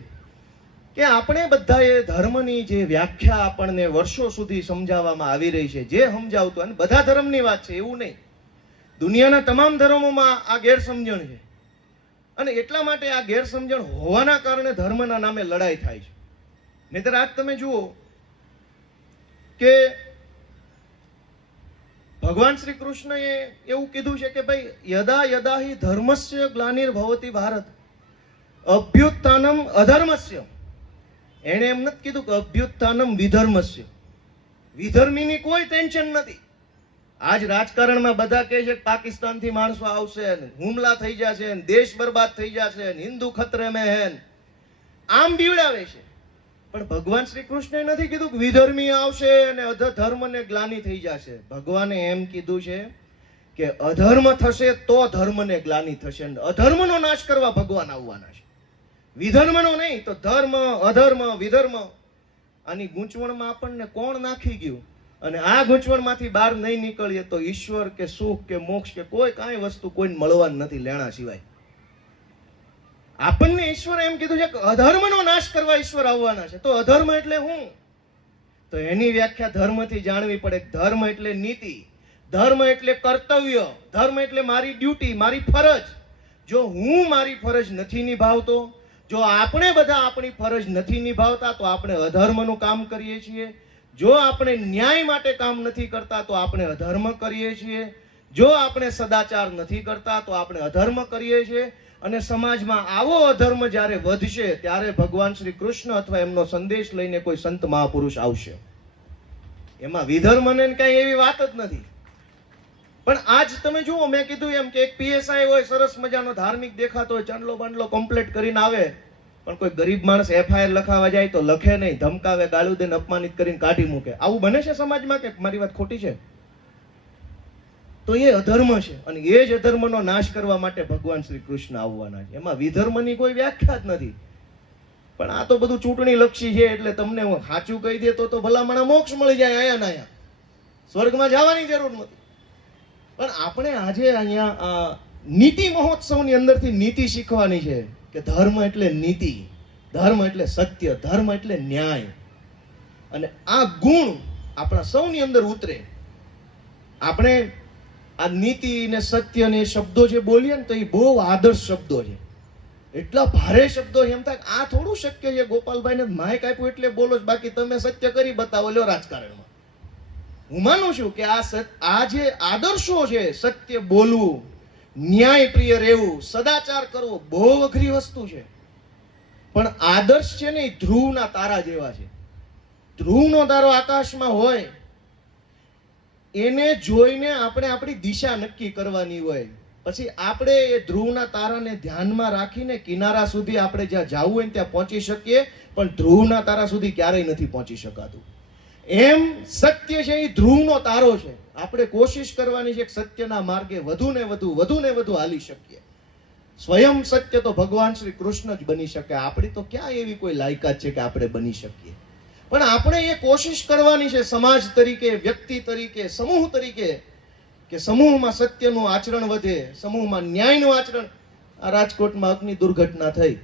કે આપણે બધાએ ધર્મની જે વ્યાખ્યા આપણને વર્ષો સુધી સમજાવવામાં આવી રહી છે, જે સમજાવતું, અને બધા ધર્મની વાત છે એવું નહીં, દુનિયાના તમામ ધર્મોમાં આ ગેરસમજણ છે. અને એટલા માટે આ ગેરસમજણ હોવાના કારણે ધર્મના નામે લડાઈ થાય છે. નહીંતર આજ તમે જુઓ કે ભગવાન શ્રી કૃષ્ણએ એવું કીધું છે કે ભાઈ યદા યદા હિ ધર્મસ્ય ગ્લાનિર્ભવતિ ભારત અભ્યુત્થાનમ અધર્મસ્ય. એણે એમ નથી કીધું કે અભ્યુત્થાનમ વિધર્મસ્ય. વિધર્મીની કોઈ ટેન્શન નથી. આજ રાજકારણમાં બધા કહે છે કે પાકિસ્તાનથી માણસો આવશે, હુમલા થઈ જશે, દેશ બરબાદ થઈ જશે, હિન્દુ ખતરે મેં હે, આમ બીવડાવે છે. પણ ભગવાન શ્રી કૃષ્ણે નથી કીધું કે વિધર્મી આવશે અને અધર્મને ગ્લાનિ થઈ જશે. ભગવાને એમ કીધું છે કે અધર્મ થશે તો ધર્મને ગ્લાનિ થશે, અધર્મનો નાશ કરવા ભગવાન આવવાના છે, વિધર્મનો નહીં. તો ધર્મ, અધર્મ, વિધર્મ, આની ગૂંચવણમાં આપણને કોણ નાખી ગયું, અને આ ગૂંચવણમાંથી બહાર નહીં નીકળીએ તો ઈશ્વર કે સુખ કે મોક્ષ કે કોઈ કાંઈ વસ્તુ કોઈને મળવાની નથી લેણા સિવાય. આપણને ઈશ્વરે એમ કીધું છે કે અધર્મનો નાશ કરવા ઈશ્વર આવવાના છે. તો અધર્મ એટલે હું? તો એની વ્યાખ્યા ધર્મથી જાણવી પડે. ધર્મ એટલે નીતિ, ધર્મ એટલે કર્તવ્ય, ધર્મ એટલે મારી ડ્યુટી, મારી ફરજ. જો હું મારી ફરજ નથી નિભાવતો, જો આપણે બધા આપણી ફરજ નથી નિભાવતા, તો આપણે અધર્મનું કામ કરીએ છીએ. જો આપણે ન્યાય માટે કામ નથી કરતા તો આપણે અધર્મ કરીએ છીએ. જો આપણે સદાચાર નથી કરતા તો આપણે અધર્મ કરીએ છીએ. અને સમાજમાં આવો અધર્મ જ્યારે વધશે ત્યારે ભગવાન શ્રી કૃષ્ણ અથવા એમનો સંદેશ લઈને કોઈ સંત મહાપુરુષ આવશે. એમાં વિધર્મને કઈ એવી વાત જ નથી. પણ આજ તમે જુઓ, મેં કીધું એમ કે એક પીએસઆઈ હોય, સરસ મજાનો ધાર્મિક દેખાતો હોય, ચાંદલો બાંડલો કમ્પ્લીટ કરીને આવે, પણ કોઈ ગરીબ માણસ એફઆઈઆર લખાવા જાય તો લખે નહીં, ધમકાવે, ગાળું દઈને અપમાનિત કરીને કાઢી મૂકે. આવું બને છે સમાજમાં કે મારી વાત ખોટી છે? તો એ અધર્મ છે, અને એ જ અધર્મનો નાશ કરવા માટે ભગવાન શ્રી કૃષ્ણ આવવાના છે. એમાં વિધર્મની કોઈ વ્યાખ્યા જ નથી. પણ આ તો બધું ચૂંટણી લક્ષી છે, એટલે તમને હું સાચું કહી દેતો તો ભલામણા મોક્ષ મળી જાય આયા ના આયા, સ્વર્ગમાં જવાની જરૂર નથી. પણ આપણે આજે અહીંયા નીતિ મહોત્સવની અંદરથી નીતિ શીખવાની છે કે ધર્મ એટલે નીતિ, ધર્મ એટલે સત્ય, ધર્મ એટલે ન્યાય. અને આ ગુણ આપણા સૌની અંદર ઉતરે. આપણે આ નીતિ ને સત્ય ને શબ્દો જે બોલીએ ને તો એ બહુ આદર્શ શબ્દો છે, એટલા ભારે શબ્દો છે. એમ થાય આ થોડું શક્ય છે, ગોપાલભાઈ ને માઇક આપ્યું એટલે બોલો, બાકી તમે સત્ય કરી બતાવો લ્યો રાજકારણમાં. હું માનું છું કે આ જે આદર્શો છે, સત્ય બોલવું, ન્યાય પ્રિય રહેવું, સદાચાર કરવો, બહુ અઘરી વસ્તુ છે. પણ આદર્શ છે ને ધ્રુવના તારા જેવા છે. ધ્રુવનો તારો આકાશમાં હોય, એને જોઈને આપણે આપણી દિશા નક્કી કરવાની હોય. પછી આપણે એ ધ્રુવના તારાને ધ્યાનમાં રાખીને કિનારા સુધી આપણે જ્યાં જવું હોય ત્યાં પહોંચી શકીએ, પણ ધ્રુવના તારા સુધી ક્યારેય નથી પહોંચી શકાતું. એમ સત્ય છે એ ધ્રુવનો તારો છે. આપણે કોશિશ કરવાની છે કે સત્યના માર્ગે વધુ ને વધુ હાલી શકીએ. સ્વયં સત્ય તો ભગવાન શ્રી કૃષ્ણ જ બની શકે. આપણી તો ક્યાં એવી કોઈ લાયકાત છે કે આપણે બની શકીએ? પણ આપણે એ કોશિશ કરવાની છે સમાજ તરીકે, વ્યક્તિ તરીકે, સમૂહ તરીકે, કે સમૂહમાં સત્યનું આચરણ વધે, સમૂહમાં ન્યાયનું આચરણ. આ રાજકોટમાં અગ્નિ દુર્ઘટના થઈ,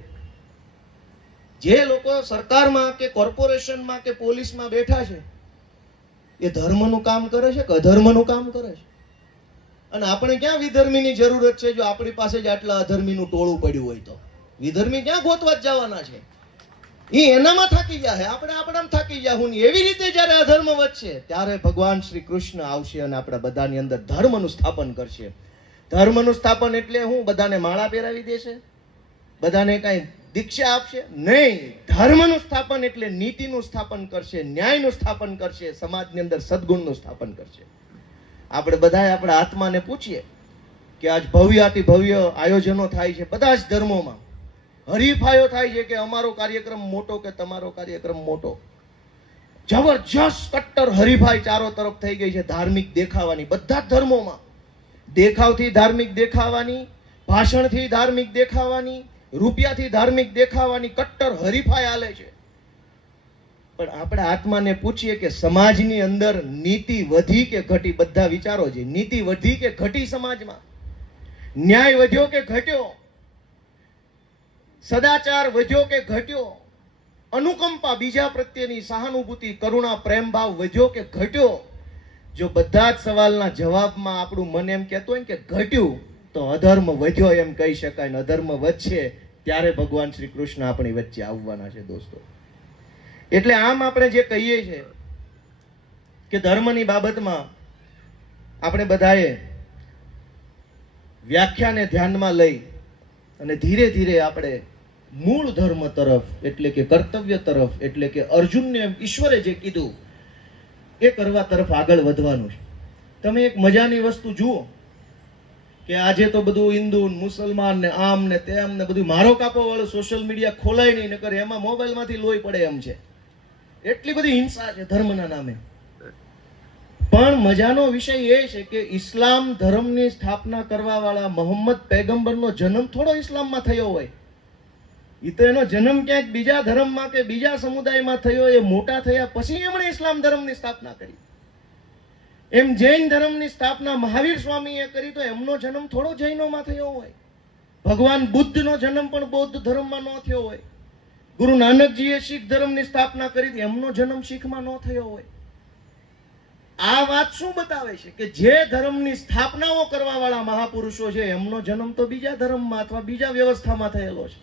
જે લોકો સરકારમાં કે કોર્પોરેશનમાં કે પોલીસમાં બેઠા છે એ ધર્મનું કામ કરે છે કે અધર્મનું કામ કરે છે? અને આપણે ક્યાં વિધર્મીની જરૂરત છે? જો આપણી પાસે જ આટલા અધર્મીનું ટોળું પડ્યું હોય તો વિધર્મી ક્યાં ગોતવા જ જવાના છે? એ એનામાં થાકી જાય, આપણે આપણામાં થાકી જાહું. એવી રીતે જયારે અધર્મ વધશે ત્યારે ભગવાન શ્રી કૃષ્ણ આવશે અને આપણા બધાની અંદર ધર્મનું સ્થાપન કરશે. ધર્મનું સ્થાપન એટલે હું બધાને માળા પહેરાવી દેશે, બધાને કઈ દીક્ષા આપશે? નહીં. ધર્મનું સ્થાપન એટલે નીતિનું સ્થાપન કરશે, ન્યાયનું સ્થાપન કરશે, સમાજની અંદર સદગુણનું સ્થાપન કરશે. આપણે બધાએ આપણા આત્માને પૂછીએ કે આજ ભવ્યાતિ ભવ્ય આયોજનો થાય છે બધા જ ધર્મોમાં, હરીફાઈઓ થાય છે કે અમારો કાર્યક્રમ મોટો કે તમારો કાર્યક્રમ મોટો. જબરજસ્ત કટ્ટર હરીફાઈ ચારો તરફ થઈ ગઈ છે ધાર્મિક દેખાવાની. બધા જ ધર્મોમાં દેખાવથી ધાર્મિક દેખાવાની, ભાષણથી ધાર્મિક દેખાવાની, રૂપિયાથી ધાર્મિક દેખાવાની કટ્ટર હરીફાઈ હાલે છે. પણ આપણે આત્માને પૂછીએ કે સમાજની અંદર નીતિ વધી કે ઘટી? બધા વિચારો છે, નીતિ વધી કે ઘટી સમાજમાં? ન્યાય વધ્યો કે ઘટ્યો? સદાચાર વધ્યો કે ઘટ્યો? અનુકંપા, બીજા પ્રત્યેની સહાનુભૂતિ, કરુણા, પ્રેમ ભાવ વધ્યો કે ઘટ્યો? જો બધા જ સવાલના જવાબમાં આપણું મન એમ કહેતું હોય કે ઘટ્યું, તો અધર્મ વધ્યો એમ કહી શકાય. ને અધર્મ વધશે ત્યારે ભગવાન શ્રી કૃષ્ણ આપણી વચ્ચે આવવાના છે દોસ્તો. એટલે આમ આપણે જે કહીએ છીએ કે ધર્મની બાબતમાં આપણે બધાએ વ્યાખ્યાને ધ્યાનમાં લઈ અને ધીરે ધીરે આપણે મૂળ ધર્મ તરફ, એટલે કે કર્તવ્ય તરફ, એટલે કે અર્જુનને ઈશ્વરે જે કીધું એ કરવા તરફ આગળ વધવાનું છે. તમે એક મજાની વસ્તુ જુઓ કે આજે તો બધું હિન્દુ મુસલમાન ને આમ ને તેમ ને બધું મારો કાપો વાળું સોશિયલ મીડિયા ખોલાય નહીં, નકર એમાં મોબાઈલમાંથી લોહી પડે એમ છે. એટલી બધી હિંસા છે ધર્મના નામે. પણ મજાનો વિષય એ છે કે ઇસ્લામ ધર્મની સ્થાપના કરવા વાળા મોહમ્મદ પૈગંબરનો જન્મ થોડો ઇસ્લામમાં થયો હોય. એ તો એનો જન્મ ક્યાંક બીજા ધર્મમાં કે બીજા સમુદાયમાં થયો. એ મોટા થયા પછી એમણે ઇસ્લામ ધર્મની સ્થાપના કરી. એમ જૈન ધર્મની સ્થાપના મહાવીર સ્વામીએ કરી તો એમનો જન્મ થોડો જૈનોમાં થયો હોય. ભગવાન બુદ્ધનો જન્મ પણ બૌદ્ધ ધર્મમાં ન થયો હોય. ગુરુ નાનકજીએ શીખ ધર્મની સ્થાપના કરી એમનો જન્મ શીખમાં ન થયો હોય. આ વાત શું બતાવે છે કે જે ધર્મની સ્થાપનાઓ કરવા વાળા મહાપુરુષો છે એમનો જન્મ તો બીજા ધર્મમાં અથવા બીજા વ્યવસ્થામાં થયેલો છે.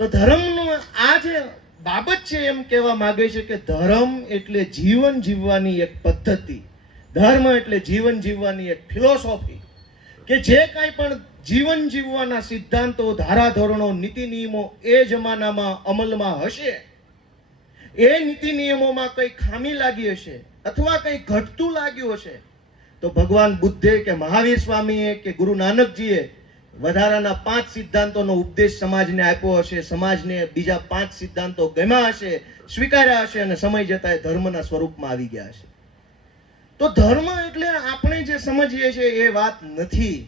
તો ધર્મનું આ જે બાબત છે એમ કહેવા માંગે છે કે ધર્મ એટલે જીવન જીવવાની એક પદ્ધતિ, ધર્મ એટલે જીવન જીવવાની એક ફિલોસોફી, કે જે કાંઈ પણ જીવન જીવવાના સિદ્ધાંતો, ધારાધોરણો, નીતિ નિયમો એ જમાનામાં અમલમાં હશે, એ નીતિ નિયમોમાં કઈ ખામી લાગી હશે અથવા કઈ ઘટતું લાગ્યું હશે તો ભગવાન બુદ્ધે કે મહાવીર સ્વામીએ કે ગુરુ નાનકજીએ વધારાના 5 સિદ્ધાંતોનો ઉપદેશ સમાજને આપ્યો હશે. સમાજને બીજા 5 સિદ્ધાંતો ગમ્યા હશે, સ્વીકાર્યા હશે અને સમય જતા એ ધર્મના સ્વરૂપમાં આવી ગયા હશે. તો ધર્મ એટલે આપણે જે સમજીએ છીએ એ વાત નથી.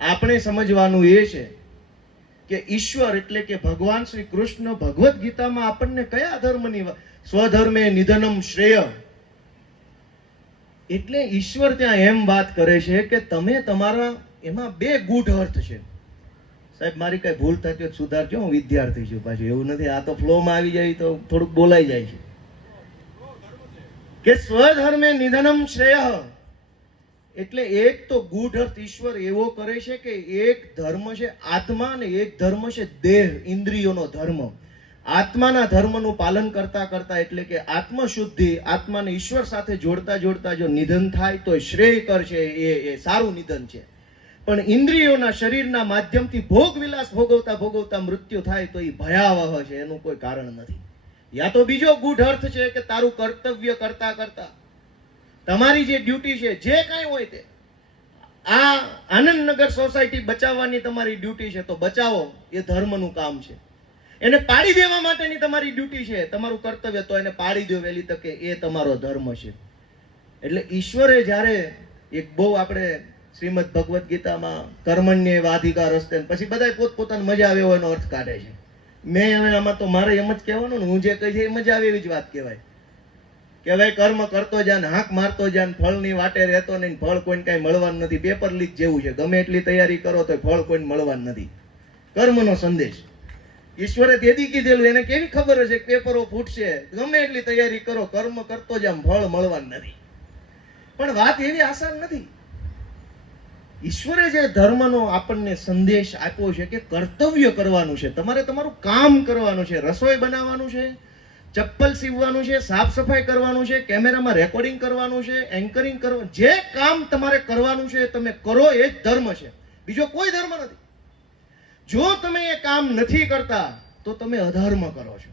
આપણે સમજવાનું એ છે કે ઈશ્વર એટલે કે ભગવાન શ્રી કૃષ્ણ ભગવદ્ ગીતામાં આપણને કયા ધર્મની સ્વધર્મે નિધનમ શ્રેય, એટલે ઈશ્વર ત્યાં એમ વાત કરે છે કે તમે તમારા, એમાં 2 ગૂઢ અર્થ છે. સાહેબ મારી કઈ ભૂલ થતી હોય સુધારજો, હું વિદ્યાર્થી છું પાછું, એવું નથી. આ તો ફ્લોમાં આવી જાય તો થોડુંક બોલાઈ જાય છે કે સ્વધર્મે નિધનમ શ્રેય એટલે એક તો ગૂઢ અર્થ ઈશ્વર એવો કરે છે કે એક ધર્મ છે આત્મા અને એક ધર્મ છે દેહ, ઇન્દ્રિયોનો ધર્મ. આત્માના ધર્મનું પાલન કરતા કરતા એટલે કે આત્મશુદ્ધિ, આત્માને ઈશ્વર સાથે જોડતા જોડતા જો નિધન થાય તો શ્રેયકર છે, એ સારું નિધન છે. પણ ઇન્દ્રિયોના, શરીરના માધ્યમથી ભોગ વિલાસ ભોગવતા ભોગવતા મૃત્યુ થાય તો એ ભયાવહ છે, એનું કોઈ કારણ નથી. યા તો બીજો ગૂઢ અર્થ છે કે તારું કર્તવ્ય કરતા કરતા તમારી જે ડ્યુટી છે, જે કાંઈ હોય તે, આ આનંદનગર સોસાયટી બચાવવાની તમારી ડ્યુટી છે તો બચાવો, એ ધર્મનું કામ છે. એને પાડી દેવા માટેની તમારી ડ્યુટી છે, તમારું કર્તવ્ય, તો એને પાડી દો વહેલી તકે, એ તમારો ધર્મ છે. એટલે ઈશ્વરે જ્યારે એક બહુ આપણે શ્રીમદ ભગવદ્ ગીતામાં કર્મણ્ય વાધિકાર હસ્તે, પછી બધા પોતપોતાને મજા આવે એવો એનો અર્થ કાઢે છે. મેં હવે આમાં તો મારે એમ જ કહેવાનું ને, હું જે કહી છે એ મજા આવે એવી જ વાત કહેવાય કે ભાઈ કર્મ કરતો જાન, હાંક મારતો જાન, ફળની વાટે રહેતો નહીં, ફળ કોઈને કાંઈ મળવાનું નથી. પેપર લીક જેવું છે, ગમે એટલી તૈયારી કરો તો ફળ કોઈને મળવાનું નથી. કર્મનો સંદેશ ઈશ્વરે તેથી કીધેલું. એને કેવી ખબર હશે કે પેપરો ફૂટશે, ગમે એટલી તૈયારી કરો, કર્મ કરતો જામ, ફળ મળવાનું નથી. પણ વાત એવી આસાન નથી. ઈશ્વરે જે ધર્મનો આપણને સંદેશ આપ્યો છે કે કર્તવ્ય કરવાનું છે, તમારે તમારું કામ કરવાનું છે, રસોઈ બનાવવાનું છે, ચપ્પલ સીવવાનું છે, સાફ સફાઈ કરવાનું છે, કેમેરામાં રેકોર્ડિંગ કરવાનું છે, એન્કરિંગ કરવાનું, જે કામ તમારે કરવાનું છે તમે કરો, એ જ ધર્મ છે, બીજો કોઈ ધર્મ નથી. જો તમે એ કામ નથી કરતા તો તમે અધર્મ કરો છો.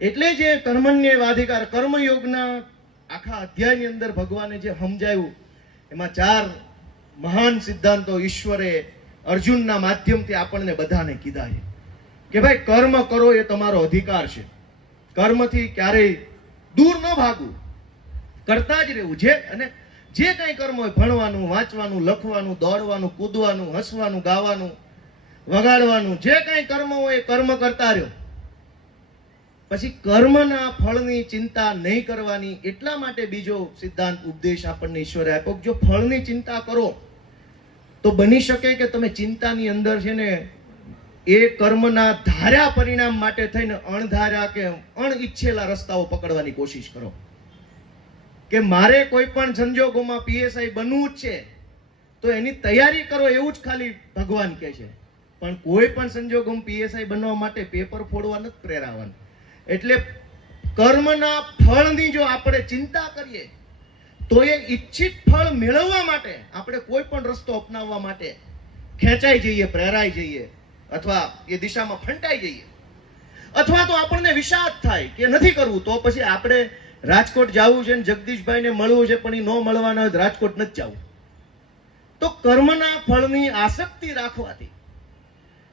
એટલે જે કર્મણ્ય વાધિકાર, કર્મયોગના આખા અધ્યાયની અંદર ભગવાને જે સમજાવ્યું એમાં 4 મહાન સિદ્ધાંતો ઈશ્વરે અર્જુનના માધ્યમથી આપણને બધાને કીધા છે કે ભાઈ કર્મ કરો, એ તમારો અધિકાર છે. કર્મથી ક્યારેય દૂર ન ભાગવું, કરતા જ રહેવું. અને જે કાંઈ કર્મ હોય, ભણવાનું, વાંચવાનું, લખવાનું, દોડવાનું, કૂદવાનું, હસવાનું, ગાવાનું, વગાડવાનું, જે કાંઈ કર્મ હોય એ કર્મ કરતા રહ્યો. પછી કર્મના ફળની ચિંતા નહીં કરવાની. એટલા માટે બીજો સિદ્ધાંત, ઉપદેશ આપણને ઈશ્વરે આપ્યો કે જો ફળની ચિંતા કરો તો બની શકે કે તમે ચિંતાની અંદર છે ને એ કર્મના ધાર્યા પરિણામ માટે થઈને અણધાર્યા કે અણઈચ્છેલા રસ્તાઓ પકડવાની કોશિશ કરો કે મારે કોઈ પણ સંજોગોમાં પીએસઆઈ બનવું જ છે તો એની તૈયારી કરો, એવું જ ખાલી ભગવાન કહે છે. પણ કોઈ પણ સંજોગોમાં પીએસઆઈ બનવા માટે પેપર ફોડવા નથી પ્રેરાવાનું. એટલે કર્મના ફળની જો આપણે ચિંતા કરીએ તો એ ઈચ્છિત ફળ મેળવવા માટે આપણે કોઈ પણ રસ્તો અપનાવવા માટે ખેંચાઈ જઈએ, પ્રેરાઈ જઈએ, અથવા એ દિશામાં ફંટાઈ જઈએ, અથવા તો આપણને વિષાદ થાય કે નથી કરવું, તો પછી આપણે રાજકોટ જવું છે ને જગદીશભાઈને મળવું છે પણ એ ન મળવાના હોય રાજકોટ નથી જવું. તો કર્મના ફળની આસક્તિ રાખવાથી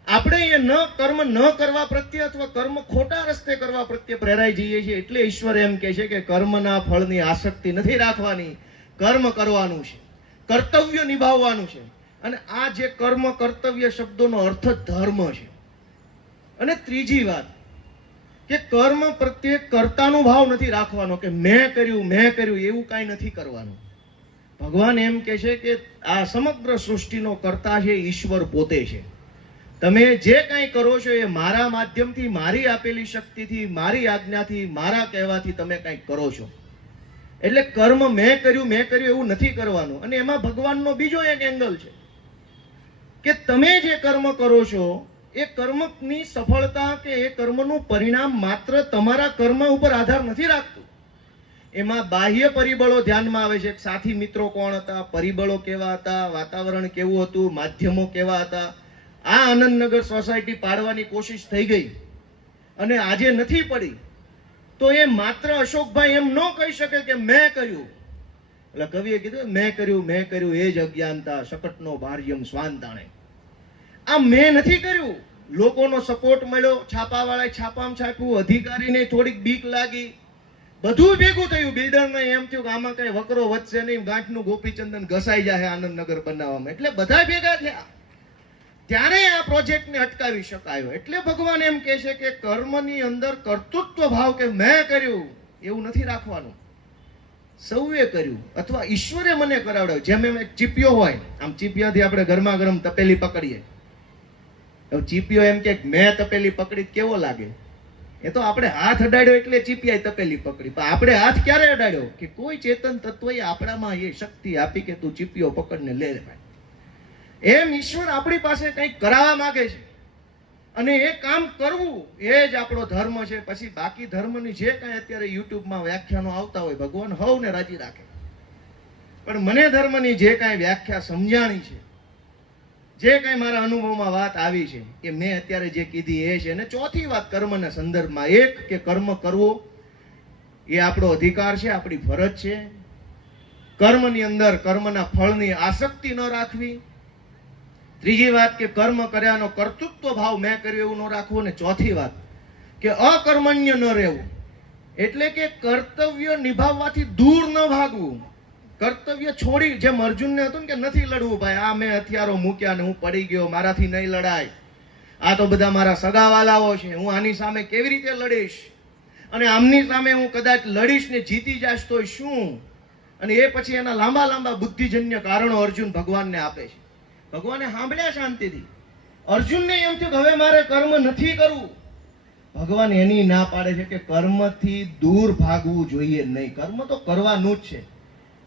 આપણે એ કર્મ ન કરવા પ્રત્યે અથવા કર્મ ખોટા રસ્તે કરવા પ્રત્યે પ્રેરાઈ જઈએ છીએ. એટલે ઈશ્વર એમ કહે છે કે કર્મના ફળની આસક્તિ નથી રાખવાની, કર્મ કરવાનું છે, કર્તવ્ય નિભાવવાનું છે. અને આ જે કર્મ કર્તવ્ય શબ્દોનો અર્થ ધર્મ છે. અને ત્રીજી વાત કે કર્મ પ્રત્યે કર્તાનો ભાવ નથી રાખવાનો કે મેં કર્યું એવું કાંઈ નથી કરવાનું. ભગવાન એમ કહે છે કે આ સમગ્ર સૃષ્ટિનો કર્તા છે ઈશ્વર પોતે છે. તમે જે કાંઈ કરો છો એ મારા માધ્યમથી, મારી આપેલી શક્તિથી, મારી આજ્ઞાથી, મારા કહેવાથી તમે કંઈક કરો છો. એટલે કર્મ મેં કર્યું એવું નથી કરવાનું. અને એમાં ભગવાનનો બીજો એક એંગલ છે કે તમે જે કર્મ કરો છો એ કર્મની સફળતા કે એ કર્મનું પરિણામ માત્ર તમારા કર્મ ઉપર આધાર નથી રાખતું. એમાં બાહ્ય પરિબળો ધ્યાનમાં આવે છે. સાથી મિત્રો કોણ હતા, પરિબળો કેવા હતા, વાતાવરણ કેવું હતું, માધ્યમો કેવા હતા. આ આનંદનગર સોસાયટી પાડવાની કોશિશ થઈ ગઈ અને આજે નથી પડી તો એ માત્ર અશોકભાઈ એમ ન કહી શકે કે મેં કર્યું. એટલે કવિએ કીધું મેં કર્યું એ જ અજ્ઞાનતા, શકટનો ભાર્યમ સ્વાંતાણે. આ મેં નથી કર્યું. લોકોનો સપોર્ટ મળ્યો, છાપાવાળાએ છાપામાં છાપ્યું, અધિકારીને થોડીક બીક લાગી, બધું ભેગું થયું. બિલ્ડરને એમ થયું કે આમાં કઈ વકરો વધશે નહીં, ગાંઠનું ગોપીચંદન ઘસાઈ જાય આનંદનગર બનાવવામાં. એટલે બધા ભેગા થયા, ત્યારે આ પ્રોજેક્ટને અટકાવી શકાયો. એટલે ભગવાન એમ કહે છે કે કર્મની અંદર કર્તૃત્વ ભાવ કે મેં કર્યું એવું નથી રાખવાનું. સૌએ કર્યું અથવા ઈશ્વરે મને કરાવડાવ્યું. જેમ એમ એક ચીપિયો હોય, આમ ચીપિયાથી આપણે ગરમા ગરમ તપેલી પકડીએ. ચીપિયો એમ કે મેં તપેલી પકડી, કેવો લાગે? એ તો આપણે હાથ અડાડ્યો એટલે ચીપિયાએ તપેલી પકડી. પણ આપણે હાથ ક્યારે અડાડ્યો કે કોઈ ચેતન તત્વએ આપણામાં એ શક્તિ આપી કે તું ચીપિયો પકડને લે ભાઈ. એમ ઈશ્વર આપણી પાસે કંઈક કરાવવા માંગે છે અને એ કામ કરવું એ જ આપણો ધર્મ છે. પછી બાકી ધર્મની જે કાંઈ અત્યારે યુટ્યુબમાં વ્યાખ્યાનો આવતા હોય, ભગવાન હવને રાજી રાખે. પણ મને ધર્મની જે કાંઈ વ્યાખ્યા સમજાણી છે, જે કાંઈ મારા અનુભવમાં વાત આવી છે એ મેં અત્યારે જે કીધી એ છે. અને ચોથી વાત કર્મના સંદર્ભમાં, એક કે કર્મ કરવો એ આપણો અધિકાર છે, આપણી ફરજ છે. કર્મની અંદર કર્મના ફળની આસક્તિ ન રાખવી. ત્રીજી વાત કે કર્મ કર્યાનો કર્તૃત્વ ભાવ મેં કર્યું એવું ન રાખવું. અને ચોથી વાત કે અકર્મણ્ય ન રહેવું, એટલે કે કર્તવ્ય નિભાવવાથી દૂર ન ભાગવું. કર્તવ્ય છોડી, જેમ અર્જુનને હતું ને કે નથી લડવું ભાઈ, આ મેં હથિયારો મૂક્યા ને હું પડી ગયો, મારાથી નહીં લડાય, આ તો બધા મારા સગાવાલાઓ છે, હું આની સામે કેવી રીતે લડીશ, અને આમની સામે હું કદાચ લડીશ ને જીતી જાશ તો શું. અને એ પછી એના લાંબા લાંબા બુદ્ધિજન્ય કારણો અર્જુન ભગવાનને આપે છે. ભગવાને સાંભળ્યા શાંતિથી. અર્જુનને એમ થયું કે હવે મારે કર્મ નથી કરવું. ભગવાન એની ના પાડે છે કે કર્મથી દૂર ભાગવું જોઈએ નહીં. કર્મ તો કરવાનું જ છે.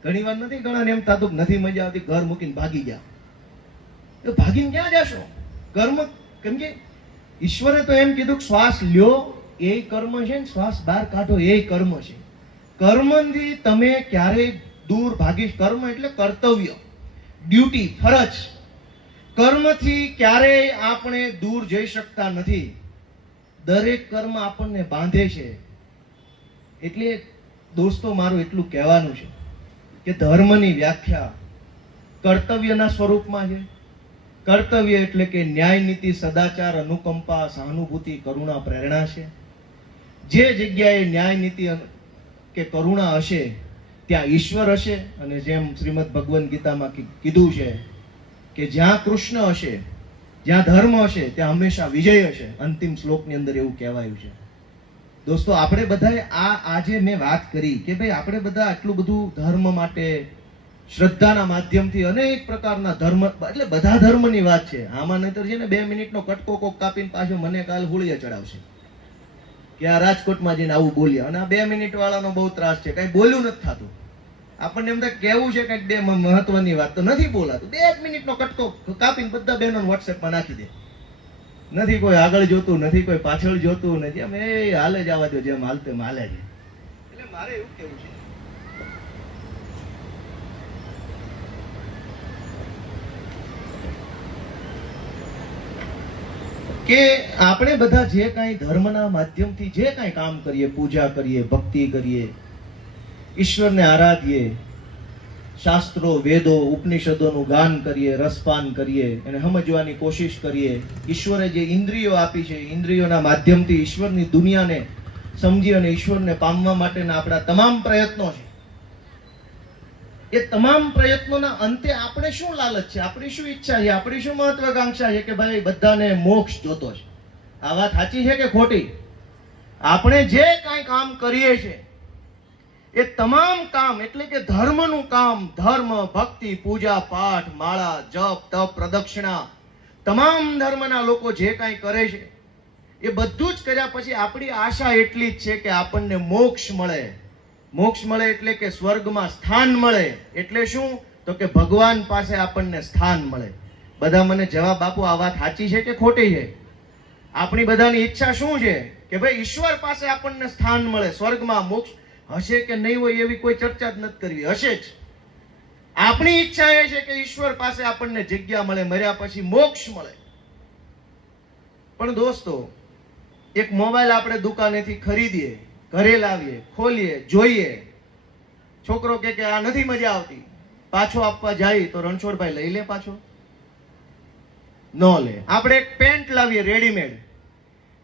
ઘણી વાર નથી ઘણા એમ થતું નથી મજા આવતી, ઘર મૂકીને ભાગી જા. તો ભાગીને ક્યાં જશો? કર્મ, કેમ કે ઈશ્વરે તો એમ કીધું કે શ્વાસ લ્યો એ કર્મ છે ને શ્વાસ બહાર કાઢો એ કર્મ છે. કર્મથી તમે ક્યારેય દૂર ભાગી, કર્મ એટલે કર્તવ્ય, ડ્યુટી, ફરજ. કર્મથી ક્યારેય આપણે દૂર જઈ શકતા નથી. દરેક કર્મ આપણને બાંધે છે. એટલે દોસ્તો મારું એટલું કહેવાનું છે કે ધર્મની વ્યાખ્યા કર્તવ્યના સ્વરૂપમાં છે. કર્તવ્ય એટલે કે ન્યાય, નીતિ, સદાચાર, અનુકંપા, સહાનુભૂતિ, કરુણા, પ્રેરણા છે. જે જગ્યાએ ન્યાય, નીતિ કે કરુણા હશે ત્યાં ઈશ્વર હશે. અને જેમ શ્રીમદ ભગવદ્ ગીતામાં કીધું છે કે જ્યાં કૃષ્ણ હશે, જ્યાં ધર્મ હશે ત્યાં હંમેશા વિજય હશે. અંતિમ શ્લોકની અંદર એવું કહેવાયું છે. દોસ્તો આપણે બધાએ આજે મેં વાત કરી કે ભાઈ આપણે બધા આટલું બધું ધર્મ માટે શ્રદ્ધાના માધ્યમથી અનેક પ્રકારના ધર્મ, એટલે બધા ધર્મની વાત છે આમાં. નહીતર છે ને 2 મિનિટનો કટકો કોક કાપીને પાછો મને કાલ હોળીએ ચડાવશે કે આ રાજકોટમાં જઈને આવું બોલ્યા. અને આ 2 મિનિટ વાળાનો બહુ ત્રાસ છે, કઈ બોલ્યું નથી થતું. આપણને એમ કેવું છે કંઈક 2 મહત્વની વાત તો નથી બોલાતું. 2 મિનિટનો કટકો કાપીને બધા બહેનો વોટ્સએપમાં નાખી દે. નથી કોઈ આગળ જોતું, નથી કોઈ પાછળ જોતું, નથી એમ એ હાલે જ આવવા દો, જેમ હાલતે હાલે છે. એટલે મારે એવું કેવું છે કે આપણે બધા જે કાંઈ ધર્મના માધ્યમથી જે કાંઈ કામ કરીએ, પૂજા કરીએ, ભક્તિ કરીએ, ઈશ્વરને આરાધીએ, શાસ્ત્રો, વેદો, ઉપનિષદોનું ગાન કરીએ, રસપાન કરીએ, એને સમજવાની કોશિશ કરીએ, ઈશ્વરે જે ઇન્દ્રિયો આપી છે ઇન્દ્રિયોના માધ્યમથી ઈશ્વરની દુનિયાને સમજી અને ઈશ્વરને પામવા માટેના આપણા તમામ પ્રયત્નો છે. એ તમામ પ્રયત્નોના અંતે આપણે શું લાલચ છે, આપણી શું ઈચ્છા છે, આપણી શું મહત્વાકાંક્ષા છે કે ભાઈ બધાને મોક્ષ જોતો છે. આ વાત સાચી છે કે ખોટી? આપણે જે કાંઈ કામ કરીએ છીએ એ તમામ કામ એટલે કે ધર્મનું કામ, ધર્મ, ભક્તિ, પૂજા, પાઠ, માળા, જપ, તપ, પ્રદક્ષિણા, તમામ ધર્મના લોકો જે કાંઈ કરે છે એ બધું જ કર્યા પછી આપણી આશા એટલી જ છે કે આપણને મોક્ષ મળે. મોક્ષ મળે એટલે કે સ્વર્ગમાં સ્થાન મળે. એટલે શું? તો કે ભગવાન પાસે આપણને સ્થાન મળે. બધા મને જવાબ આપો, આ વાત સાચી છે કે ખોટી છે? આપણી બધાની ઈચ્છા શું છે કે ભાઈ ઈશ્વર પાસે આપણને સ્થાન મળે, સ્વર્ગમાં મોક્ષ હશે કે નહીં હોય એવી કોઈ ચર્ચા જ નથી કરવી. હશે જ. આપણી ઈચ્છા એ છે કે ઈશ્વર પાસે આપણને જગ્યા મળે, મર્યા પછી મોક્ષ મળે. પણ દોસ્તો, એક મોબાઈલ આપણે દુકાનેથી ખરીદીએ, ઘરે લાવીએ, ખોલીએ, જોઈએ, છોકરો કે આ નથી મજા આવતી, પાછો આપવા જાય તો રણછોડભાઈ લઈ લે પાછો? ન લે. આપણે એક પેન્ટ લાવીએ રેડીમેડ,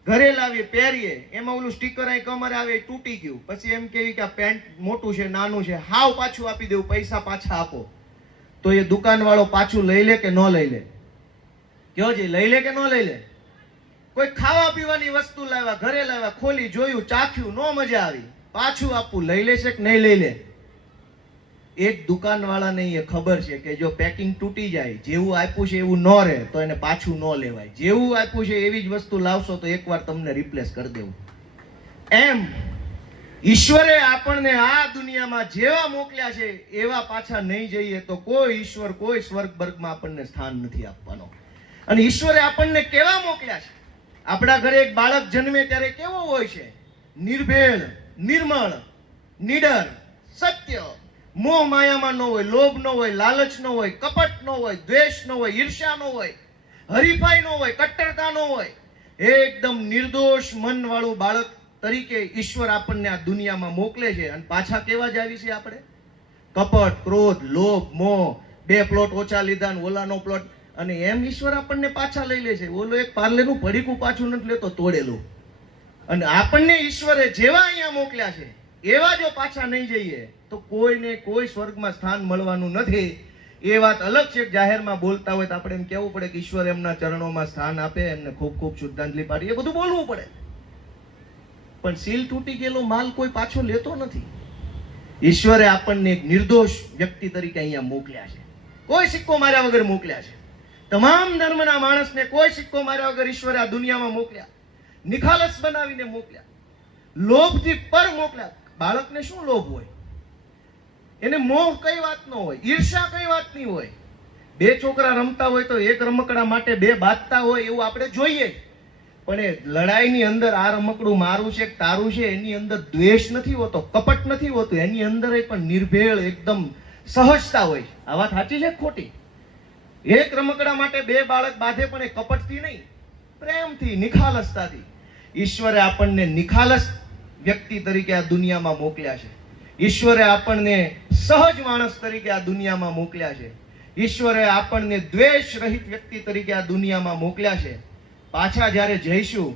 ઘરે લાવીએ, પહેરીએ, એમાં ઓલું સ્ટીકર અહીં કમરે આવે, તૂટી ગયું, પછી એમ કેવી કે આ પેન્ટ મોટું છે, નાનું છે, હાવ પાછું આપી દેવું, પૈસા પાછા આપો. તો એ દુકાનવાળો પાછું લઈ લે કે ન લઈ લે? કયો જી, લઈ લે કે ન લઈ લે? કોઈ ખાવા પીવાની વસ્તુ લાવ્યા, ઘરે લાવ્યા, ખોલી, જોયું, ચાખ્યું, નો મજા આવી, પાછું આપવું, લઈ લેશે કે નહીં લઈ લે? એક દુકાનવાળાને એ ખબર છે કે જો પેકિંગ તૂટી જાય, જેવું આપ્યું છે એવું ન રહે તો એને પાછું ન લેવાય. જેવું આપ્યું છે એવી જ વસ્તુ લાવશો તો એકવાર તમને રિપ્લેસ કરી દેવું. એમ ઈશ્વરે આપણને આ દુનિયામાં જેવા મોકલ્યા છે એવા પાછા નહીં જઈએ તો કોઈ ઈશ્વર, કોઈ સ્વર્ગ બર્ગમાં આપણને સ્થાન નથી આપવાનો. અને ઈશ્વરે આપણને કેવા મોકલ્યા છે? આપણા ઘરે એક બાળક જન્મે ત્યારે કેવો હોય છે? નિર્ભેળ, નિર્મળ, નિડર, સત્ય, મોહ માયામાં ન હોય, લોભ ન હોય, લાલચ ન હોય, કપટ ન હોય, દ્વેષ ન હોય, ઈર્ષ્યા ન હોય, હરીફાઈ ન હોય, કટ્ટરતા ન હોય, એકદમ નિર્દોષ મન વાળું બાળક તરીકે ઈશ્વર આપણને આ દુનિયામાં મોકલે છે. અને પાછા કેવા જ આવી છે આપણે? કપટ, ક્રોધ, લોભ, મોહ, 2 પ્લોટ ઓછા લીધા ને ઓલાનો પ્લોટ, અને એમ ઈશ્વર આપણને પાછા લઈ લે છે. ઓલો એક પાર્લેનું પડીકું પાછું નથી લેતો, તોડેલું. અને આપણને ઈશ્વરે જેવા અહીંયા મોકલ્યા છે એવા જો પાછા નહીં જઈએ તો કોઈને કોઈ સ્વર્ગમાં સ્થાન મળવાનું નથી. એ વાત અલગ છે. જાહેરમાં બોલતા હોય તો આપણે એમ કહેવું પડે કે ઈશ્વર એમના ચરણોમાં સ્થાન આપે, એમને ખૂબ ખૂબ શ્રદ્ધાંજલિ પાડી, એ બધું બોલવું પડે. પણ સીલ તૂટી ગયેલો માલ કોઈ પાછો લેતો નથી. ઈશ્વરે આપણને એક નિર્દોષ વ્યક્તિ તરીકે અહીંયા મોકલ્યા છે. કોઈ સિક્કો માર્યા વગર મોકલ્યા છે. તમામ ધર્મના માણસને કોઈ સિક્કો માર્યા વગર ઈશ્વરે આ દુનિયામાં મોકલ્યા, નિખાલસ બનાવીને મોકલ્યા, લોભથી પર મોકલ્યા. બાળકને શું લોભ હોય? એને મોહ કઈ વાતનો હોય? ઈર્ષા કઈ વાતની હોય? 2 છોકરા રમતા હોય તો એક રમકડા માટે 2 બાંધતા હોય એવું આપણે જોઈએ. પણ એ લડાઈની અંદર આ રમકડું મારું છે કે તારું છે એની અંદર દ્વેષ નથી હોતો, કપટ નથી હોતું, એની અંદર પણ નિર્ભેળ એકદમ સહજતા હોય. આ વાત સાચી છે ખોટી? એક રમકડા માટે 2 બાળક બાંધે પણ એ કપટથી નહીં, પ્રેમથી, નિખાલસતાથી. ઈશ્વરે આપણને નિખાલસ વ્યક્તિ તરીકે આ દુનિયામાં મોકલ્યા છે. ઈશ્વરે આપણને સહજ માણસ તરીકે આ દુનિયામાં મોકલ્યા છે. ઈશ્વરે આપણને દ્વેષ રહિત વ્યક્તિ તરીકે આ દુનિયામાં મોકલ્યા છે. પાછા જ્યારે જઈશું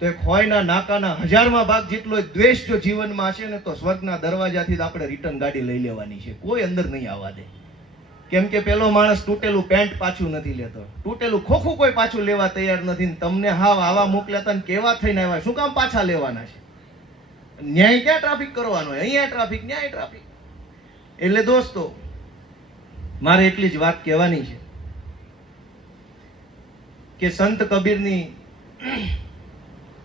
તો એક હોયના નાકાના 1000માં ભાગ જેટલો દ્વેષ જો જીવનમાં હશે ને તો સ્વર્ગના દરવાજાથી જ આપણે રિટર્ન ગાડી લઈ લેવાની છે. કોઈ અંદર નહીં આવવા દે. કેમ કે પેલો માણસ તૂટેલું પેન્ટ પાછું નથી લેતો, તૂટેલું ખોખું કોઈ પાછું લેવા તૈયાર નથી. તમને હાવ આવા મોકલ્યા હતા ને કેવા થઈને આવ્યા, શું કામ પાછા લેવાના છે? ન્યાય ક્યાં ટ્રાફિક કરવાનો? અહીંયા ટ્રાફિક, ન્યાય ટ્રાફિક. એટલે દોસ્તો, મારે એટલી જ વાત કહેવાની છે કે સંત કબીરની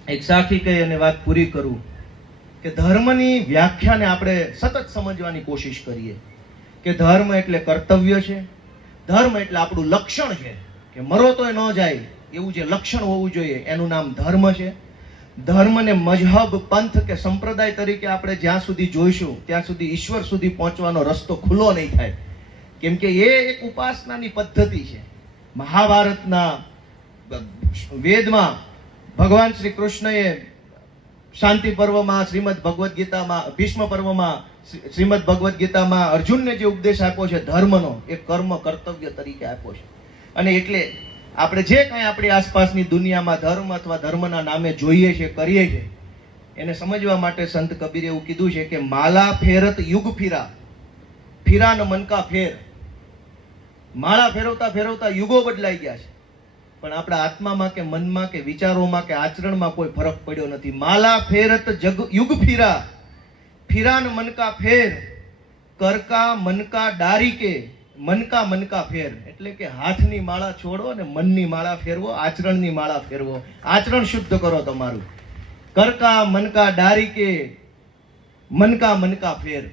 એક સાખી કહી અને વાત પૂરી કરું કે ધર્મની વ્યાખ્યાને આપણે સતત સમજવાની કોશિશ કરીએ કે ધર્મ એટલે કર્તવ્ય છે, ધર્મ એટલે આપણું લક્ષણ છે કે મરો તોય ન જાય એવું જે લક્ષણ હોવું જોઈએ એનું નામ ધર્મ છે. ધર્મને મજહબ, પંથ કે સંપ્રદાય તરીકે આપણે જ્યાં સુધી જોઈશું ત્યાં સુધી ઈશ્વર સુધી પહોંચવાનો રસ્તો ખુલ્લો નહીં થાય. કેમ કે એ એક ઉપાસનાની પદ્ધતિ છે. મહાભારતના વેદમાં ભગવાન શ્રી કૃષ્ણએ શાંતિ પર્વમાં, શ્રીમદ ભગવદ્ ગીતામાં, ભીષ્મ પર્વમાં, શ્રીમદ ભગવદ્ ગીતામાં અર્જુનને જે ઉપદેશ આપ્યો છે ધર્મનો, એ કર્મ કર્તવ્ય તરીકે આપ્યો છે. અને એટલે આપણે જે કાંઈ આપણી આસપાસની દુનિયામાં ધર્મ અથવા ધર્મના નામે જોઈએ છે, કરીએ છીએ, એને સમજવા માટે સંત કબીરે એવું કીધું છે કે માલા ફેરત યુગ ફીરા, ફીરા ન મન કા ફેર. માળા ફેરવતા ફેરવતા યુગો બદલાઈ ગયા છે. પણ આપણા આત્મામાં કે મનમાં કે વિચારોમાં કે આચરણમાં કોઈ ફરક પડ્યો નથી. માલા ફેરત જગ યુગ ફીરા, ફીરાન મનકા ફેર, કરકા મનકા ડારી કે, મનકા મનકા ફેર. એટલે કે હાથની માળા છોડો અને મનની માળા ફેરવો, આચરણની માળા ફેરવો, આચરણ શુદ્ધ કરો તમારું. કરકા મનકા ડારી કે, મનકા મનકા ફેર.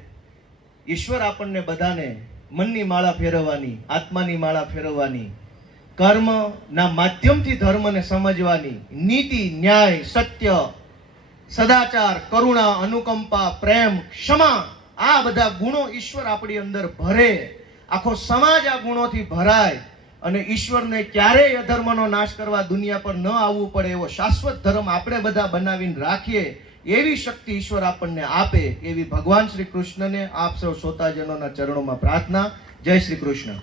ઈશ્વર આપણને બધાને મનની માળા ફેરવવાની, આત્માની માળા ફેરવવાની, કર્મના માધ્યમથી ધર્મને સમજવાની, નીતિ, ન્યાય, સત્ય, સદાચાર, કરુણા, અનુકંપા, પ્રેમ, ક્ષમા, આ બધા ગુણો ઈશ્વર આપણી અંદર ભરે, આખો સમાજ આ ગુણોથી ભરાય અને ઈશ્વરને ક્યારેય અધર્મનો નાશ કરવા દુનિયા પર ન આવવું પડે એવો શાશ્વત ધર્મ આપણે બધા બનાવીને રાખીએ, એવી શક્તિ ઈશ્વર આપણને આપે, એવી ભગવાન શ્રી કૃષ્ણને આપ સૌ શ્રોતાજનોના ચરણોમાં પ્રાર્થના. જય શ્રી કૃષ્ણ.